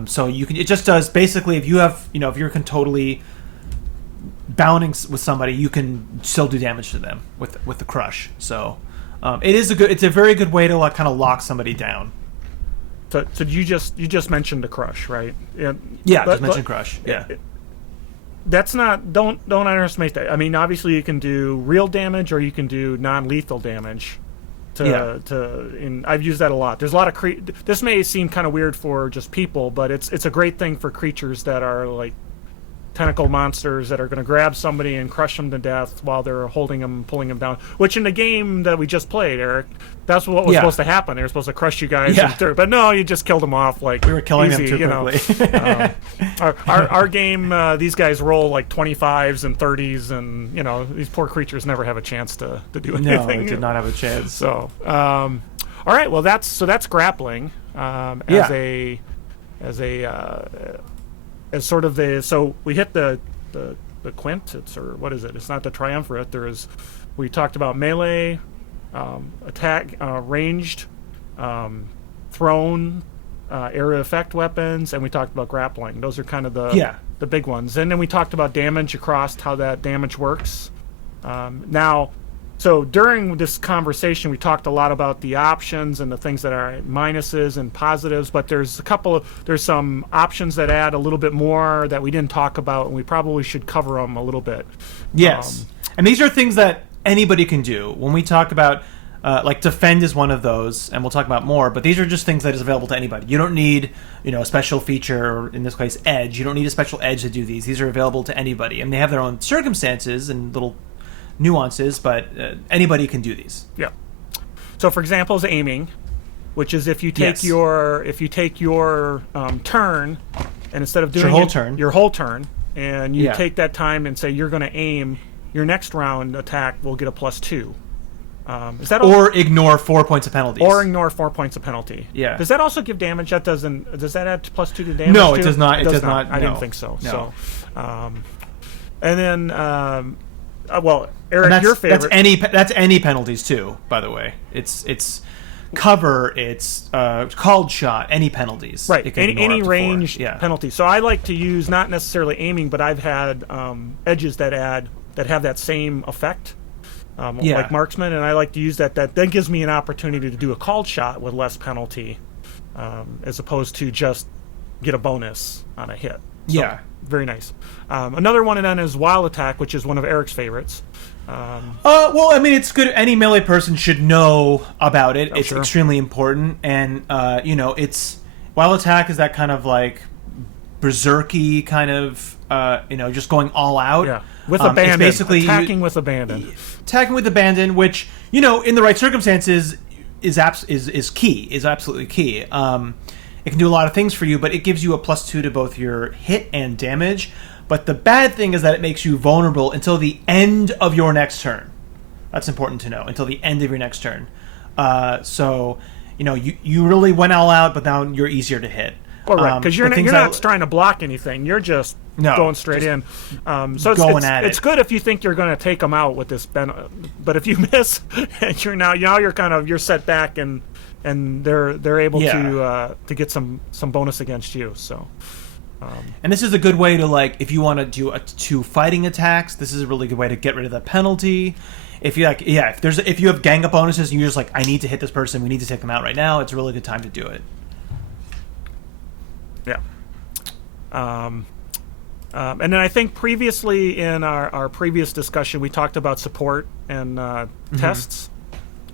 So it just does basically if you have, if you're totally bounding with somebody, you can still do damage to them with the crush. So it's a very good way to kind of lock somebody down. So you just mentioned the crush, right? Yeah, just mentioned crush. Yeah. That's not don't underestimate that. I mean, obviously you can do real damage or you can do non-lethal damage. And I've used that a lot. There's a lot of this may seem kind of weird for just people, but it's a great thing for creatures that are like tentacle monsters that are going to grab somebody and crush them to death while they're holding them, pulling them down. Which in the game that we just played, Eric, that's what was supposed to happen. They were supposed to crush you guys, but no, you just killed them off like we were killing easy, them too quickly. Our game, these guys roll like 25s and 30s, and these poor creatures never have a chance to do anything. No, they did not have a chance. So, all right, well that's grappling as sort of the, so we hit the quint, or what is it? It's not the triumvirate. We talked about melee, attack, ranged, thrown, area effect weapons, and we talked about grappling. Those are kind of the big ones. And then we talked about damage across, how that damage works. So during this conversation, we talked a lot about the options and the things that are minuses and positives, but there's some options that add a little bit more that we didn't talk about, and we probably should cover them a little bit. Yes. And these are things that anybody can do. When we talk about, like defend is one of those, and we'll talk about more, but these are just things that is available to anybody. You don't need, a special feature, or in this case, edge. You don't need a special edge to do these. These are available to anybody, and they have their own circumstances and little nuances, but anybody can do these. Yeah. So, for example, is aiming, which is if you take your turn, and instead of doing your whole turn, and you take that time and say you're going to aim, your next round attack will get a +2. Is that or ignore 4 points of penalties? Or ignore 4 points of penalty. Yeah. Does that also give damage? Does that add +2 to damage? No, too? it does not. It does not. I didn't think so. No. So, and then, well, Eric, your favorite. That's any penalties too. By the way, it's cover, it's called shot, any penalties. Right. Any ranged penalty. So I like to use not necessarily aiming, but I've had edges that have that same effect. Like marksman, and I like to use that then gives me an opportunity to do a called shot with less penalty, as opposed to just get a bonus on a hit. So, very nice. Another one then is wild attack, which is one of Eric's favorites. Well, I mean, it's good. Any melee person should know about it. It's extremely important, and it's wild attack is that kind of like berserky kind of just going all out. Yeah. With abandon. It's basically attacking with abandon. Attacking with abandon, which, in the right circumstances is key, is absolutely key. It can do a lot of things for you, but it gives you a +2 to both your hit and damage. But the bad thing is that it makes you vulnerable until the end of your next turn. That's important to know, until the end of your next turn. So, you really went all out, but now you're easier to hit. Well, right, because you're not trying to block anything. You're just going straight in. So it's good if you think you're going to take them out with this. But if you miss, and you're set back, and they're able to get some bonus against you. So. And this is a good way to, if you want to do two fighting attacks, this is a really good way to get rid of the penalty. If you if you have gang up bonuses and you're just I need to hit this person, we need to take them out right now, it's a really good time to do it. Yeah. And then I think previously in our previous discussion, we talked about support and tests.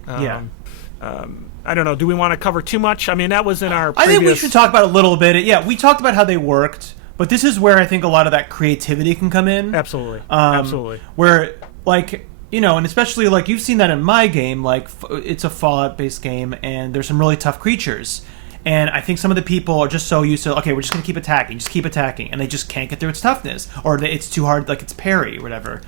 I don't know. Do we want to cover too much? I mean, that was in our previous... I think we should talk about it a little bit. Yeah, we talked about how they worked, but this is where I think a lot of that creativity can come in. Absolutely. Absolutely. Where, and especially, you've seen that in my game, it's a Fallout-based game, and there's some really tough creatures. And I think some of the people are just so used to, okay, we're just going to keep attacking, and they just can't get through its toughness, or it's too hard, it's parry, or whatever.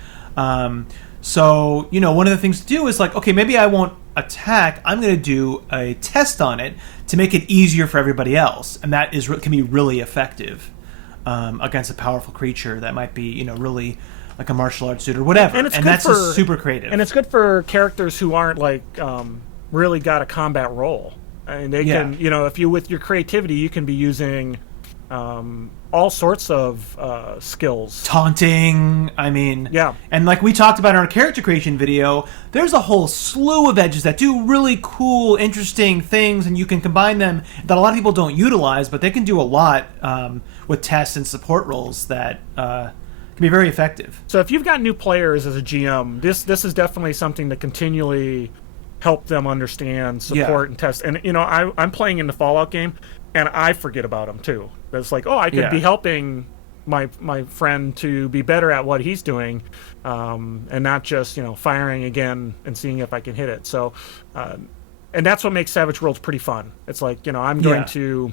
So, one of the things to do is okay, maybe I won't attack, I'm going to do a test on it to make it easier for everybody else, and that can be really effective against a powerful creature that might be, really like a martial arts suit or whatever, and that's just super creative. And it's good for characters who aren't really got a combat role. I mean, they can, if you with your creativity, you can be using all sorts of skills. Taunting, and like we talked about in our character creation video, there's a whole slew of edges that do really cool, interesting things, and you can combine them that a lot of people don't utilize, but they can do a lot with tests and support roles that can be very effective. So if you've got new players as a GM, this is definitely something to continually help them understand, support, and test. And I'm playing in the Fallout game, and I forget about them too. It's I could be helping my friend to be better at what he's doing, and not just firing again and seeing if I can hit it. So, and that's what makes Savage Worlds pretty fun. It's like I'm going to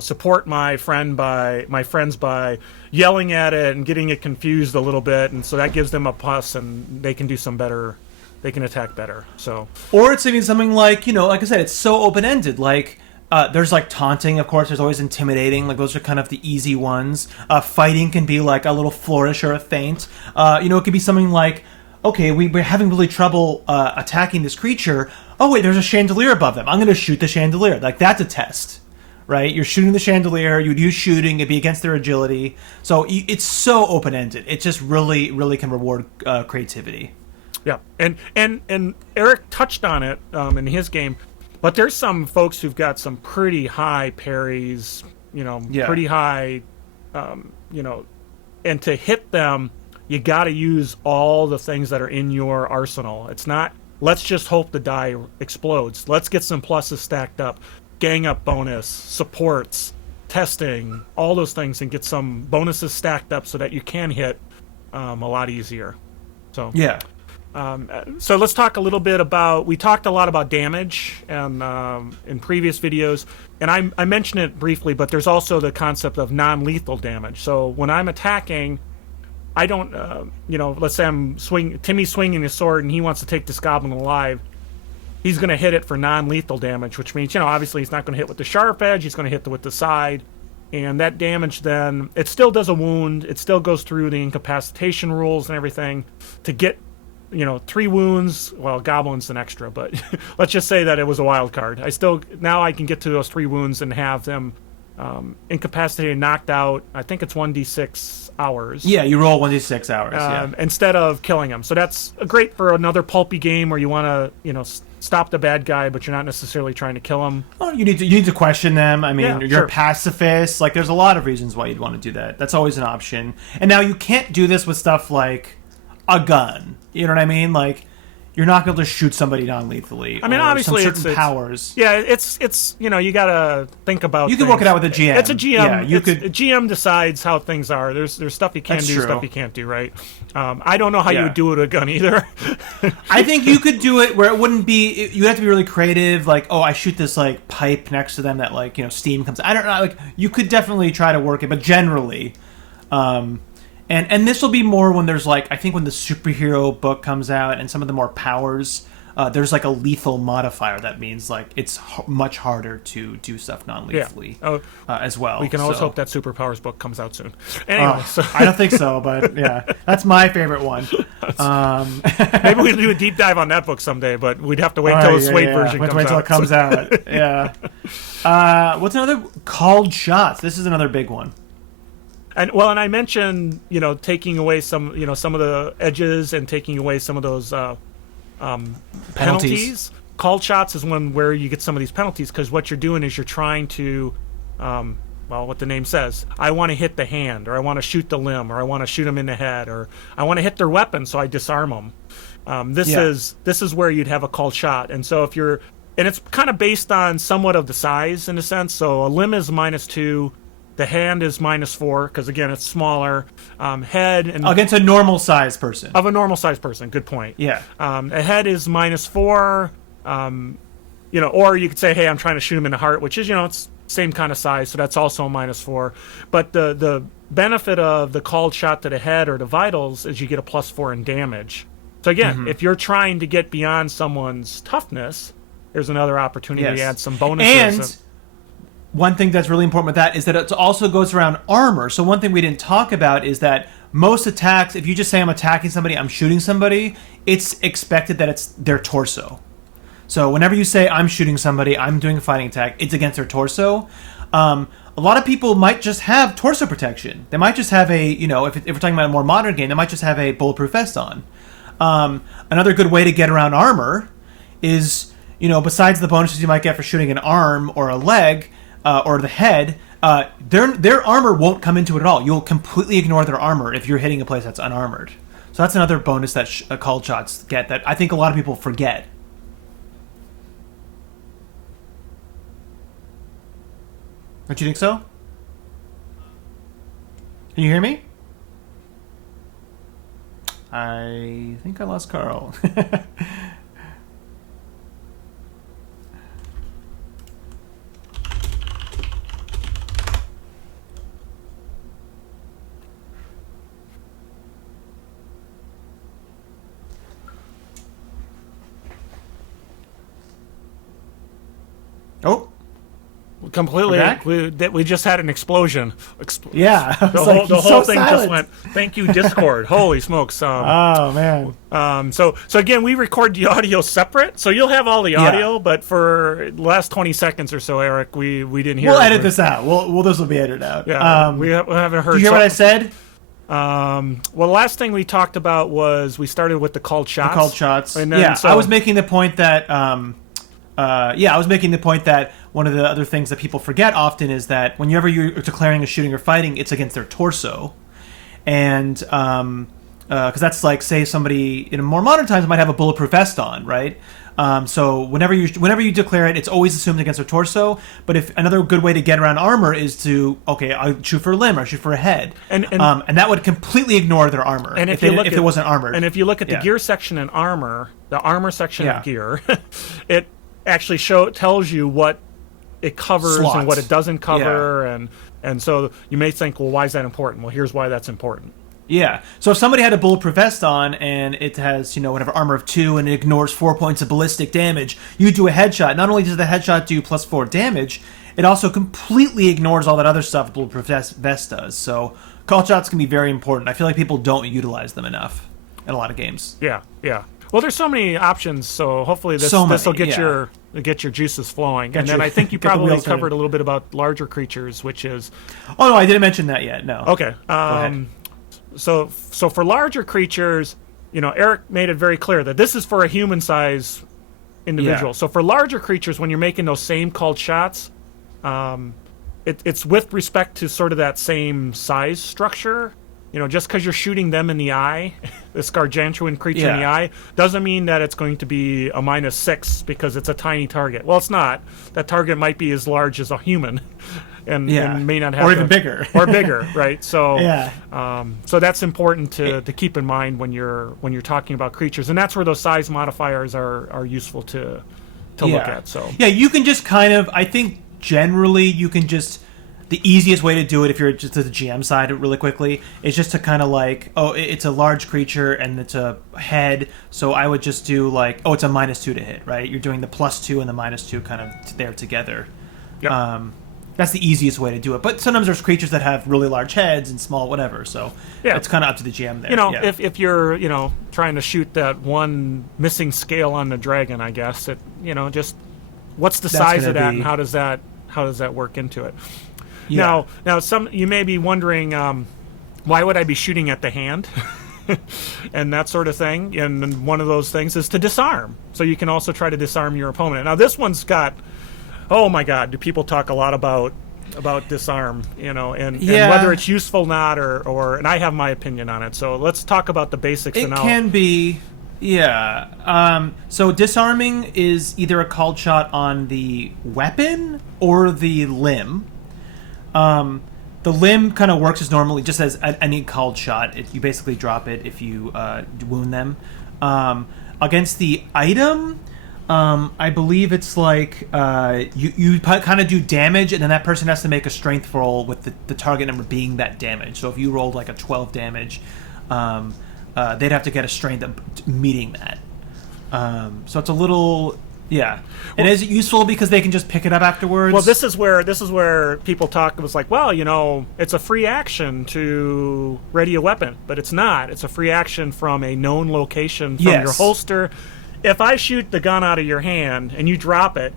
support my friends by yelling at it and getting it confused a little bit, and so that gives them a plus, and they can do some better. They can attack better. So, or it's even something like like I said, it's so open ended. Like there's like taunting, of course. There's always intimidating. Like those are kind of the easy ones. Fighting can be like a little flourish or a feint. It could be something like, okay, we're having really trouble attacking this creature. Oh wait, there's a chandelier above them. I'm going to shoot the chandelier. Like that's a test. Right, you're shooting the chandelier. You'd use shooting; it'd be against their agility. So it's so open-ended. It just really, really can reward creativity. Yeah, and Eric touched on it in his game, but there's some folks who've got some pretty high parries. Pretty high. And to hit them, you got to use all the things that are in your arsenal. It's not let's just hope the die explodes. Let's get some pluses stacked up. Gang up bonus, supports, testing, all those things, and get some bonuses stacked up so that you can hit a lot easier. So yeah. So let's talk a little bit about. We talked a lot about damage and in previous videos, and I mentioned it briefly, but there's also the concept of non-lethal damage. So when I'm attacking, I don't, let's say Timmy's swinging his sword and he wants to take this goblin alive. He's going to hit it for non-lethal damage, which means, obviously he's not going to hit with the sharp edge. He's going to hit with the side. And that damage then, it still does a wound. It still goes through the incapacitation rules and everything to get, 3 wounds. Well, Goblin's an extra, but let's just say that it was a wild card. Now I can get to those 3 wounds and have them incapacitated, knocked out. I think it's 1d6 hours. Yeah, you roll 1d6 hours. Instead of killing them. So that's great for another pulpy game where you want to, stop the bad guy, but you're not necessarily trying to kill him. Oh, you need to question them. I mean, you're sure. a pacifist. Like, there's a lot of reasons why you'd want to do that. That's always an option. And now you can't do this with stuff like a gun. You know what I mean? Like, you're not going to shoot somebody non-lethally. I mean, obviously, some certain powers. Yeah, it's you got to think about. You can work it out with a GM. It's a GM. Yeah, a GM decides how things are. There's stuff you can do, stuff you can't do. Right. I don't know how you would do it with a gun either. I think you could do it where it wouldn't be. You have to be really creative. Like, I shoot this like pipe next to them that like steam comes. I don't know. Like, you could definitely try to work it, but generally. And this will be more when there's like, I think when the superhero book comes out and some of the more powers, there's like a lethal modifier. That means like it's much harder to do stuff non-lethally as well. We can always hope that Superpowers book comes out soon. Anyway, I don't think so, but yeah, that's my favorite one. Maybe we'll do a deep dive on that book someday, but we'd have to wait till the SWADE version comes out. Wait till it comes out. Yeah. What's another? Called shots. This is another big one. And I mentioned, taking away some of the edges and taking away some of those penalties. Called shots is one where you get some of these penalties because what you're doing is you're trying to, what the name says. I want to hit the hand, or I want to shoot the limb, or I want to shoot them in the head, or I want to hit their weapon, so I disarm them. This is where you'd have a called shot, and so and it's kind of based on somewhat of the size in a sense. So a limb is -2. The hand is -4 because again it's smaller. Head and against a normal sized person. Of a normal sized person. Good point. Yeah. A head is -4. Or you could say, hey, I'm trying to shoot him in the heart, which is it's same kind of size, so that's also a -4. But the benefit of the called shot to the head or the vitals is you get a +4 in damage. So again, if you're trying to get beyond someone's toughness, there's another opportunity to add some bonuses. And one thing that's really important with that is that it also goes around armor. So one thing we didn't talk about is that most attacks, if you just say I'm attacking somebody, I'm shooting somebody, it's expected that it's their torso. So whenever you say I'm shooting somebody, I'm doing a fighting attack, it's against their torso. A lot of people might just have torso protection. They might just have if we're talking about a more modern game, they might just have a bulletproof vest on. Another good way to get around armor is, besides the bonuses you might get for shooting an arm or a leg, or the head, their armor won't come into it at all. You'll completely ignore their armor if you're hitting a place that's unarmored. So that's another bonus that called shots get that I think a lot of people forget. Don't you think so? Can you hear me? I think I lost Carl. Oh. Completely. We just had an explosion. Yeah. The whole thing just went, thank you, Discord. Holy smokes. Oh, man. So again, we record the audio separate, so you'll have all the audio, but for the last 20 seconds or so, Eric, we didn't hear We'll edit this out. This will be edited out. Yeah, we haven't heard. Did you hear what I said? Well, the last thing we talked about was we started with the called shots. The called shots. And then, I was making the point that... I was making the point that one of the other things that people forget often is that whenever you're declaring a shooting or fighting, it's against their torso. And because that's like, say, somebody in more modern times might have a bulletproof vest on, right? So whenever you declare it, it's always assumed against their torso. But if another good way to get around armor is to, I shoot for a limb or I shoot for a head, and that would completely ignore their armor. And if it wasn't armored, and if you look at the gear section in armor, the armor section of gear, it actually tells you what it covers and what it doesn't cover, and so you may think, well, why is that important? Well, here's why that's important. Yeah. So if somebody had a bulletproof vest on and it has, whatever, armor of 2 and it ignores 4 points of ballistic damage, you do a headshot. Not only does the headshot do +4 damage, it also completely ignores all that other stuff bulletproof vest does. So call shots can be very important. I feel like people don't utilize them enough in a lot of games. Yeah. Well, there's so many options, so hopefully this will get your juices flowing. And then I think you probably covered a little bit about larger creatures, which is... Oh, no, I didn't mention that yet, no. Okay. So for larger creatures, Eric made it very clear that this is for a human-size individual. Yeah. So for larger creatures, when you're making those same called shots, it's with respect to sort of that same size structure. Just because you're shooting them in the eye, this gargantuan creature in the eye, doesn't mean that it's going to be a -6 because it's a tiny target. Well, it's not. That target might be as large as a human, and may not have, or even bigger, right? So, so that's important to keep in mind when you're talking about creatures, and that's where those size modifiers are useful to look at. So, you can just kind of, I think generally you can just. The easiest way to do it, if you're just to the GM side really quickly, is just to kind of it's a large creature and it's a head, so I would just do it's a -2 to hit, right? You're doing the +2 and the -2 kind of there together. Yep. That's the easiest way to do it. But sometimes there's creatures that have really large heads and small whatever, so it's kind of up to the GM there. If you're, trying to shoot that one missing scale on the dragon, I guess, just what's the size of that and how does that work into it? Yeah. Now, you may be wondering, why would I be shooting at the hand, and that sort of thing? And one of those things is to disarm. So you can also try to disarm your opponent. Now, this one's got, oh my God, do people talk a lot about disarm? And whether it's useful or not, and I have my opinion on it. So let's talk about the basics. It can be. Yeah. So disarming is either a called shot on the weapon or the limb. The limb kind of works as normally, just as any called shot. You basically drop it if you wound them. Against the item, I believe it's you kind of do damage, and then that person has to make a strength roll with the target number being that damage. So if you rolled a 12 damage, they'd have to get a strength meeting that. So it's a little... Yeah, and is it useful because they can just pick it up afterwards? Well, this is where people talk. It was it's a free action to ready a weapon, but it's not. It's a free action from a known location from your holster. If I shoot the gun out of your hand and you drop it,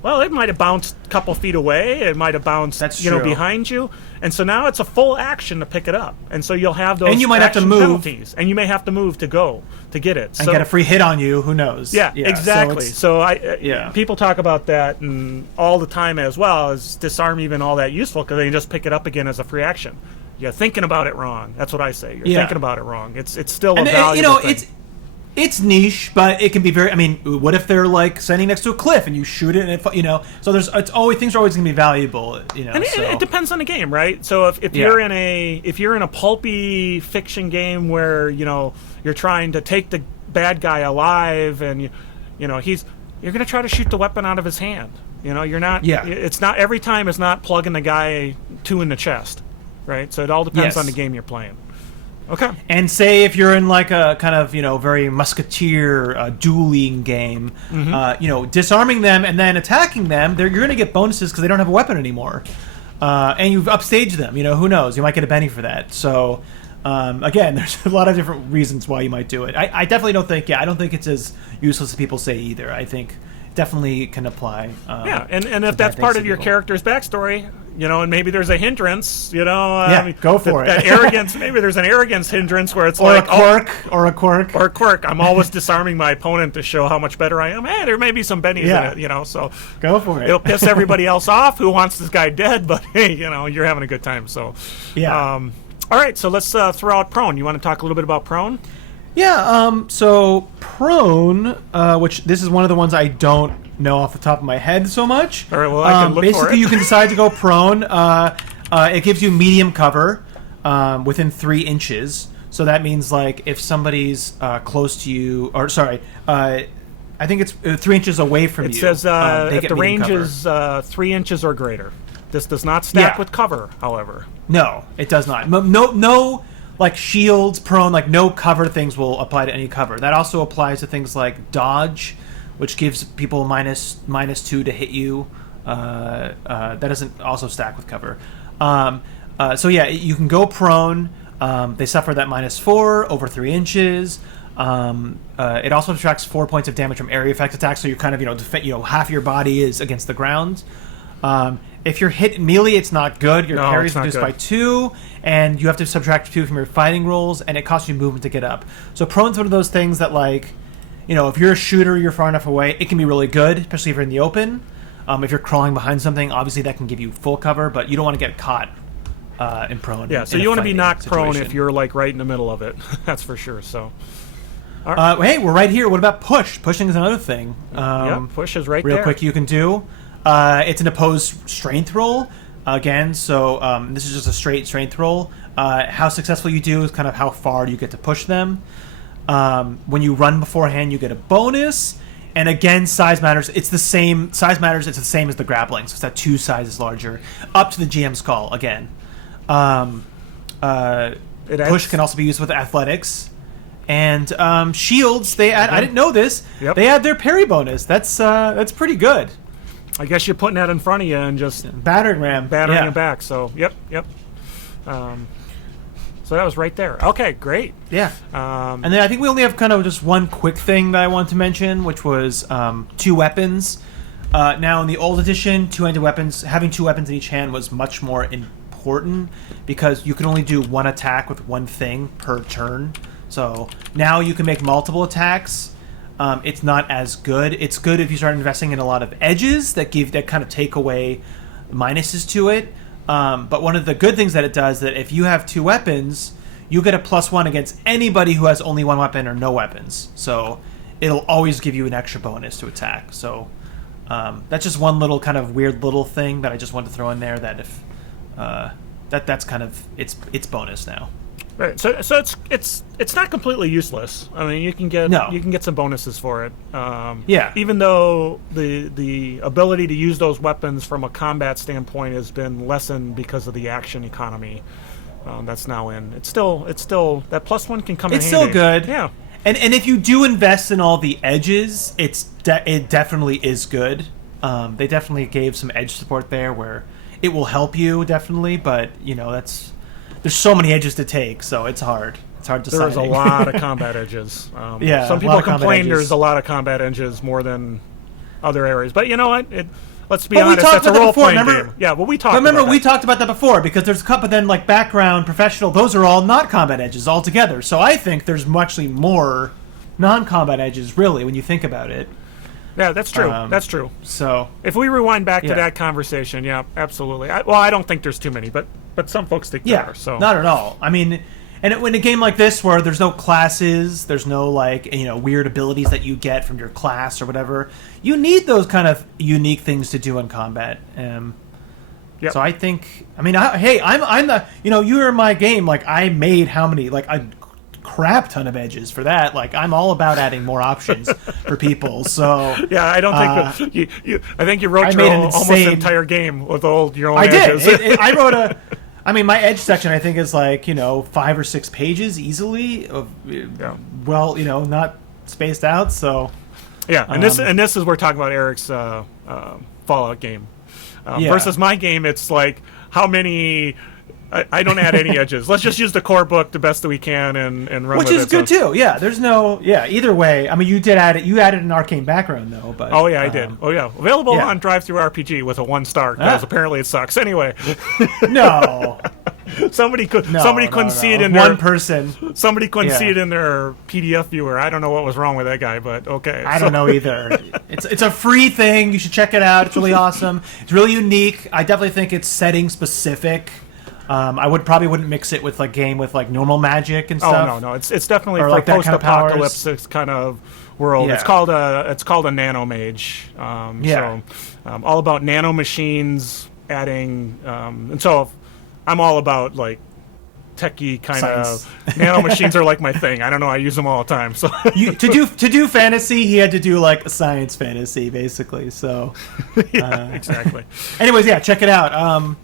well, it might have bounced a couple feet away. It might have bounced, behind you. And so now it's a full action to pick it up. And so you'll have those and you might have to move. penalties. And you may have to move to get it. And get a free hit on you. Who knows? Yeah, exactly. So people talk about that and all the time as well. Is disarm even all that useful because they can just pick it up again as a free action? You're thinking about it wrong. That's what I say. You're thinking about it wrong. It's still a valuable thing. It's niche, but it can be very. I mean, what if they're like standing next to a cliff and you shoot it, and So it's always things are always going to be valuable. And it depends on the game, right? So if you're in a pulpy fiction game where you're trying to take the bad guy alive, and you're going to try to shoot the weapon out of his hand. You're not. Yeah. It's not every time. It's not plugging the guy 2 in the chest, right? So it all depends on the game you're playing. Okay. And say if you're in like a kind of very musketeer dueling game, disarming them and then attacking them, you're going to get bonuses because they don't have a weapon anymore, and you've upstaged them. Who knows? You might get a Benny for that. So again, there's a lot of different reasons why you might do it. I definitely don't think. I don't think it's as useless as people say either. I think it definitely can apply. And if that's part of your character's backstory. And maybe there's a hindrance, go for it. That arrogance, maybe there's an arrogance hindrance where it's or like... Or a quirk. I'm always disarming my opponent to show how much better I am. Hey, there may be some bennies in it, so... Go for it. It'll piss everybody else off who wants this guy dead, but hey, you're having a good time, so... Yeah. All right, so let's throw out prone. You want to talk a little bit about prone? Yeah, so prone, which this is one of the ones I don't know off the top of my head so much. All right, well, I can look basically, for it. you can decide to go prone. It gives you medium cover within 3 inches. So that means, like, if somebody's close to you, or sorry, I think it's 3 inches away from you. It says if the range cover. is 3 inches or greater. This does not stack with cover, however. No, it does not. No, like shields, prone, like no cover things will apply to any cover. That also applies to things like dodge, which gives people -2 to hit you. That doesn't also stack with cover. So yeah, you can go prone. They suffer that -4 over 3 inches. It also subtracts 4 points of damage from area effect attacks. So you're kind of half your body is against the ground. If you're hit melee, it's not good. Your parry is reduced by 2, and you have to subtract 2 from your fighting rolls, and it costs you movement to get up. So prone's one of those things that, like, if you're a shooter, you're far enough away, it can be really good, especially if you're in the open. If you're crawling behind something, obviously that can give you full cover, but you don't want to get caught in prone. Yeah, so you want to be knocked prone if you're, like, right in the middle of it. That's for sure, so... Hey, we're right here. What about push? Pushing is another thing. Push is right real there. Real quick you can do. It's an opposed strength roll. Again, so this is just a straight strength roll. How successful you do is kind of how far you get to push them. When you run beforehand, you get a bonus. And again, size matters. It's the same. Size matters. It's the same as the grappling. So it's that 2 sizes larger. Up to the GM's call, again. Push can also be used with athletics. And shields, they add... I didn't know this. Yep. They add their parry bonus. That's pretty good. I guess you're putting that in front of you and just battering ram, them back. So yep. So that was right there. Okay, great. Yeah. And then I think we only have kind of just one quick thing that I want to mention, which was 2 weapons. Now in the old edition, 2-handed weapons, having 2 weapons in each hand was much more important because you can only do 1 attack with 1 thing per turn. So now you can make multiple attacks. It's not as good. It's good if you start investing in a lot of edges that kind of take away minuses to it. But one of the good things that it does that if you have 2 weapons, you get a +1 against anybody who has only 1 weapon or no weapons. So it'll always give you an extra bonus to attack. So that's just one little kind of weird little thing that I just wanted to throw in there. That if that's kind of it's bonus now. Right. So it's not completely useless. I mean, you can get some bonuses for it. Even though the ability to use those weapons from a combat standpoint has been lessened because of the action economy that's now in. It's still that +1 can come in handy. It's still good. Yeah. And if you do invest in all the edges, it definitely is good. They definitely gave some edge support there where it will help you definitely, but there's so many edges to take, so it's hard. It's hard to decide. There's a lot of combat edges. Yeah, some people complain there's a lot of combat edges more than other areas. But you know what? Let's be honest, that's a role-playing game. Yeah, well, we talked about that. Remember, we talked about that before, because there's a couple, then, like, background, professional, those are all not combat edges altogether. So I think there's actually more non-combat edges, really, when you think about it. Yeah, that's true. That's true. So if we rewind back to that conversation, yeah, absolutely. I don't think there's too many, but some folks think there are. So not at all. I mean, And in a game like this, where there's no classes, there's no weird abilities that you get from your class or whatever, you need those kind of unique things to do in combat. Yep. So I think, I'm the, you're in my game. Like, I made a crap ton of edges for that. Like, I'm all about adding more options for people. So yeah, I don't think I think you wrote almost an entire game with your own edges. I did. I wrote my edge section, I think, is 5 or 6 pages easily. Well, not spaced out. So yeah, and this is we're talking about Eric's Fallout game versus my game. It's like how many. I don't add any edges. Let's just use the core book the best that we can and run with it. Which is good too. Yeah, there's no either way. I mean, you did add it. You added an arcarcane background though, but oh yeah, I did. Oh yeah, available on Drive-Thru RPG with a 1-star because apparently it sucks. Anyway, no. Somebody couldn't see it in one person. Somebody couldn't see it in their PDF viewer. I don't know what was wrong with that guy, but okay. I don't know either. It's a free thing. You should check it out. It's really awesome. It's really unique. I definitely think it's setting specific. I wouldn't mix it with a game with normal magic and stuff. Oh no, it's definitely for post-apocalypse kind of world. Yeah. It's called a nano mage. So all about nano machines adding, and so I'm all about techie kind of nano machines are my thing. I don't know. I use them all the time. So to do fantasy, he had to do a science fantasy basically. So exactly. Anyways, check it out.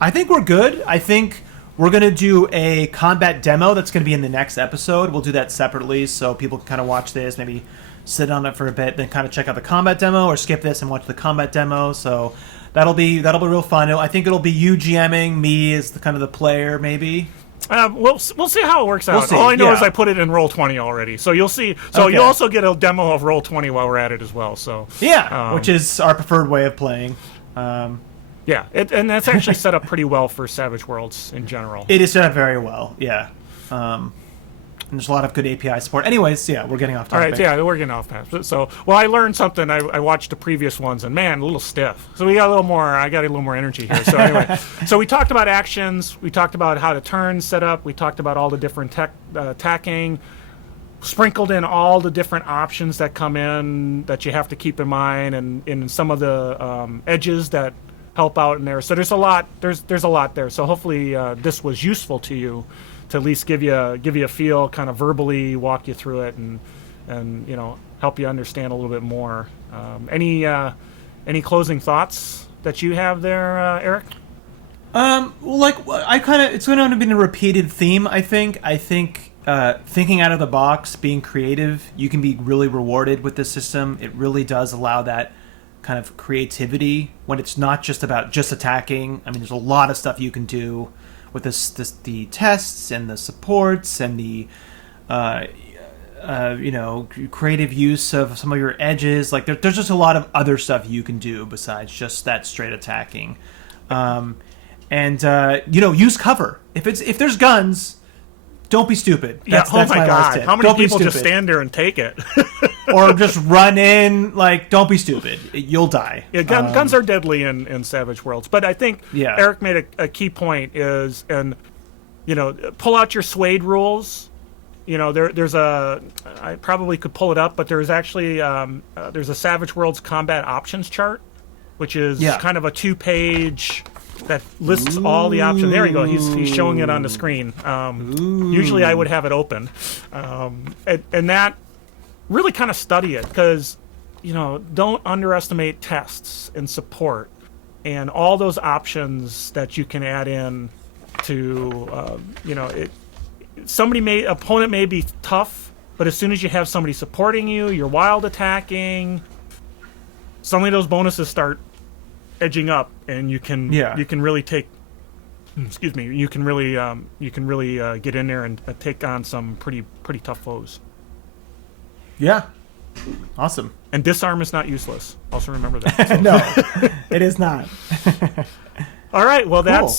I think we're good. I think we're going to do a combat demo that's going to be in the next episode. We'll do that separately so people can kind of watch this, maybe sit on it for a bit, then kind of check out the combat demo or skip this and watch the combat demo. So that'll be real fun. I think it'll be you GMing, me as the player maybe. We'll see how it works out. All I know is I put it in Roll20 already, so you'll see. So you'll also get a demo of Roll20 while we're at it as well. So which is our preferred way of playing. Yeah, and that's actually set up pretty well for Savage Worlds in general. It is set up very well, yeah. And there's a lot of good API support. Anyways, we're getting off topic. All right, we're getting off topic. So, I learned something. I watched the previous ones, and man, a little stiff. So I got a little more energy here. So anyway, so we talked about actions. We talked about how the turns set up. We talked about all the different attacking. Sprinkled in all the different options that come in that you have to keep in mind, and in some of the edges that help out in there. So there's a lot. There's a lot there. So hopefully this was useful to you, to at least give you a feel, kind of verbally walk you through it, and help you understand a little bit more. Any closing thoughts that you have there, Eric? It's going to be a repeated theme. I think thinking out of the box, being creative, you can be really rewarded with this system. It really does allow that kind of creativity when it's not just about attacking. I mean, there's a lot of stuff you can do with the tests and the supports and the creative use of some of your edges. There's just a lot of other stuff you can do besides just that straight attacking. Use cover. If there's guns, don't be stupid. That's my God. Last tip. How many people just stand there and take it? Or just run in. Don't be stupid. You'll die. Yeah, guns are deadly in Savage Worlds. But I think Eric made a key point is, and pull out your SWADE rules. There's I probably could pull it up, but there's actually there's a Savage Worlds combat options chart, which is kind of a 2-page that lists all the options. There you go. He's showing it on the screen. Usually I would have it open, and that really kind of study it, because don't underestimate tests and support and all those options that you can add in to opponent may be tough, but as soon as you have somebody supporting you, you're wild attacking, suddenly those bonuses start edging up, and you can really take you can really get in there and take on some pretty tough foes. Awesome. And disarm is not useless. Also remember that. So. No, it is not. All right, well, that's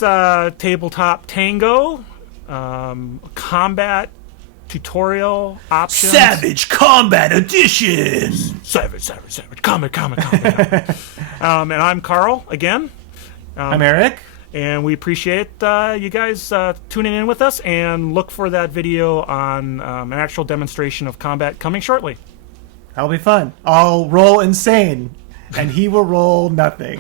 Tabletop Tango, combat tutorial options. Savage Combat Edition! Savage. Combat. And I'm Carl, again. I'm Eric. And we appreciate you guys tuning in with us, and look for that video on an actual demonstration of combat coming shortly. That'll be fun. I'll roll insane, and he will roll nothing.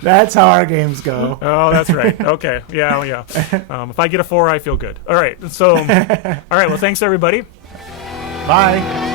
That's how our games go. Oh, that's right. Okay. Yeah. If I get a 4, I feel good. All right. So, all right. Well, thanks, everybody. Bye.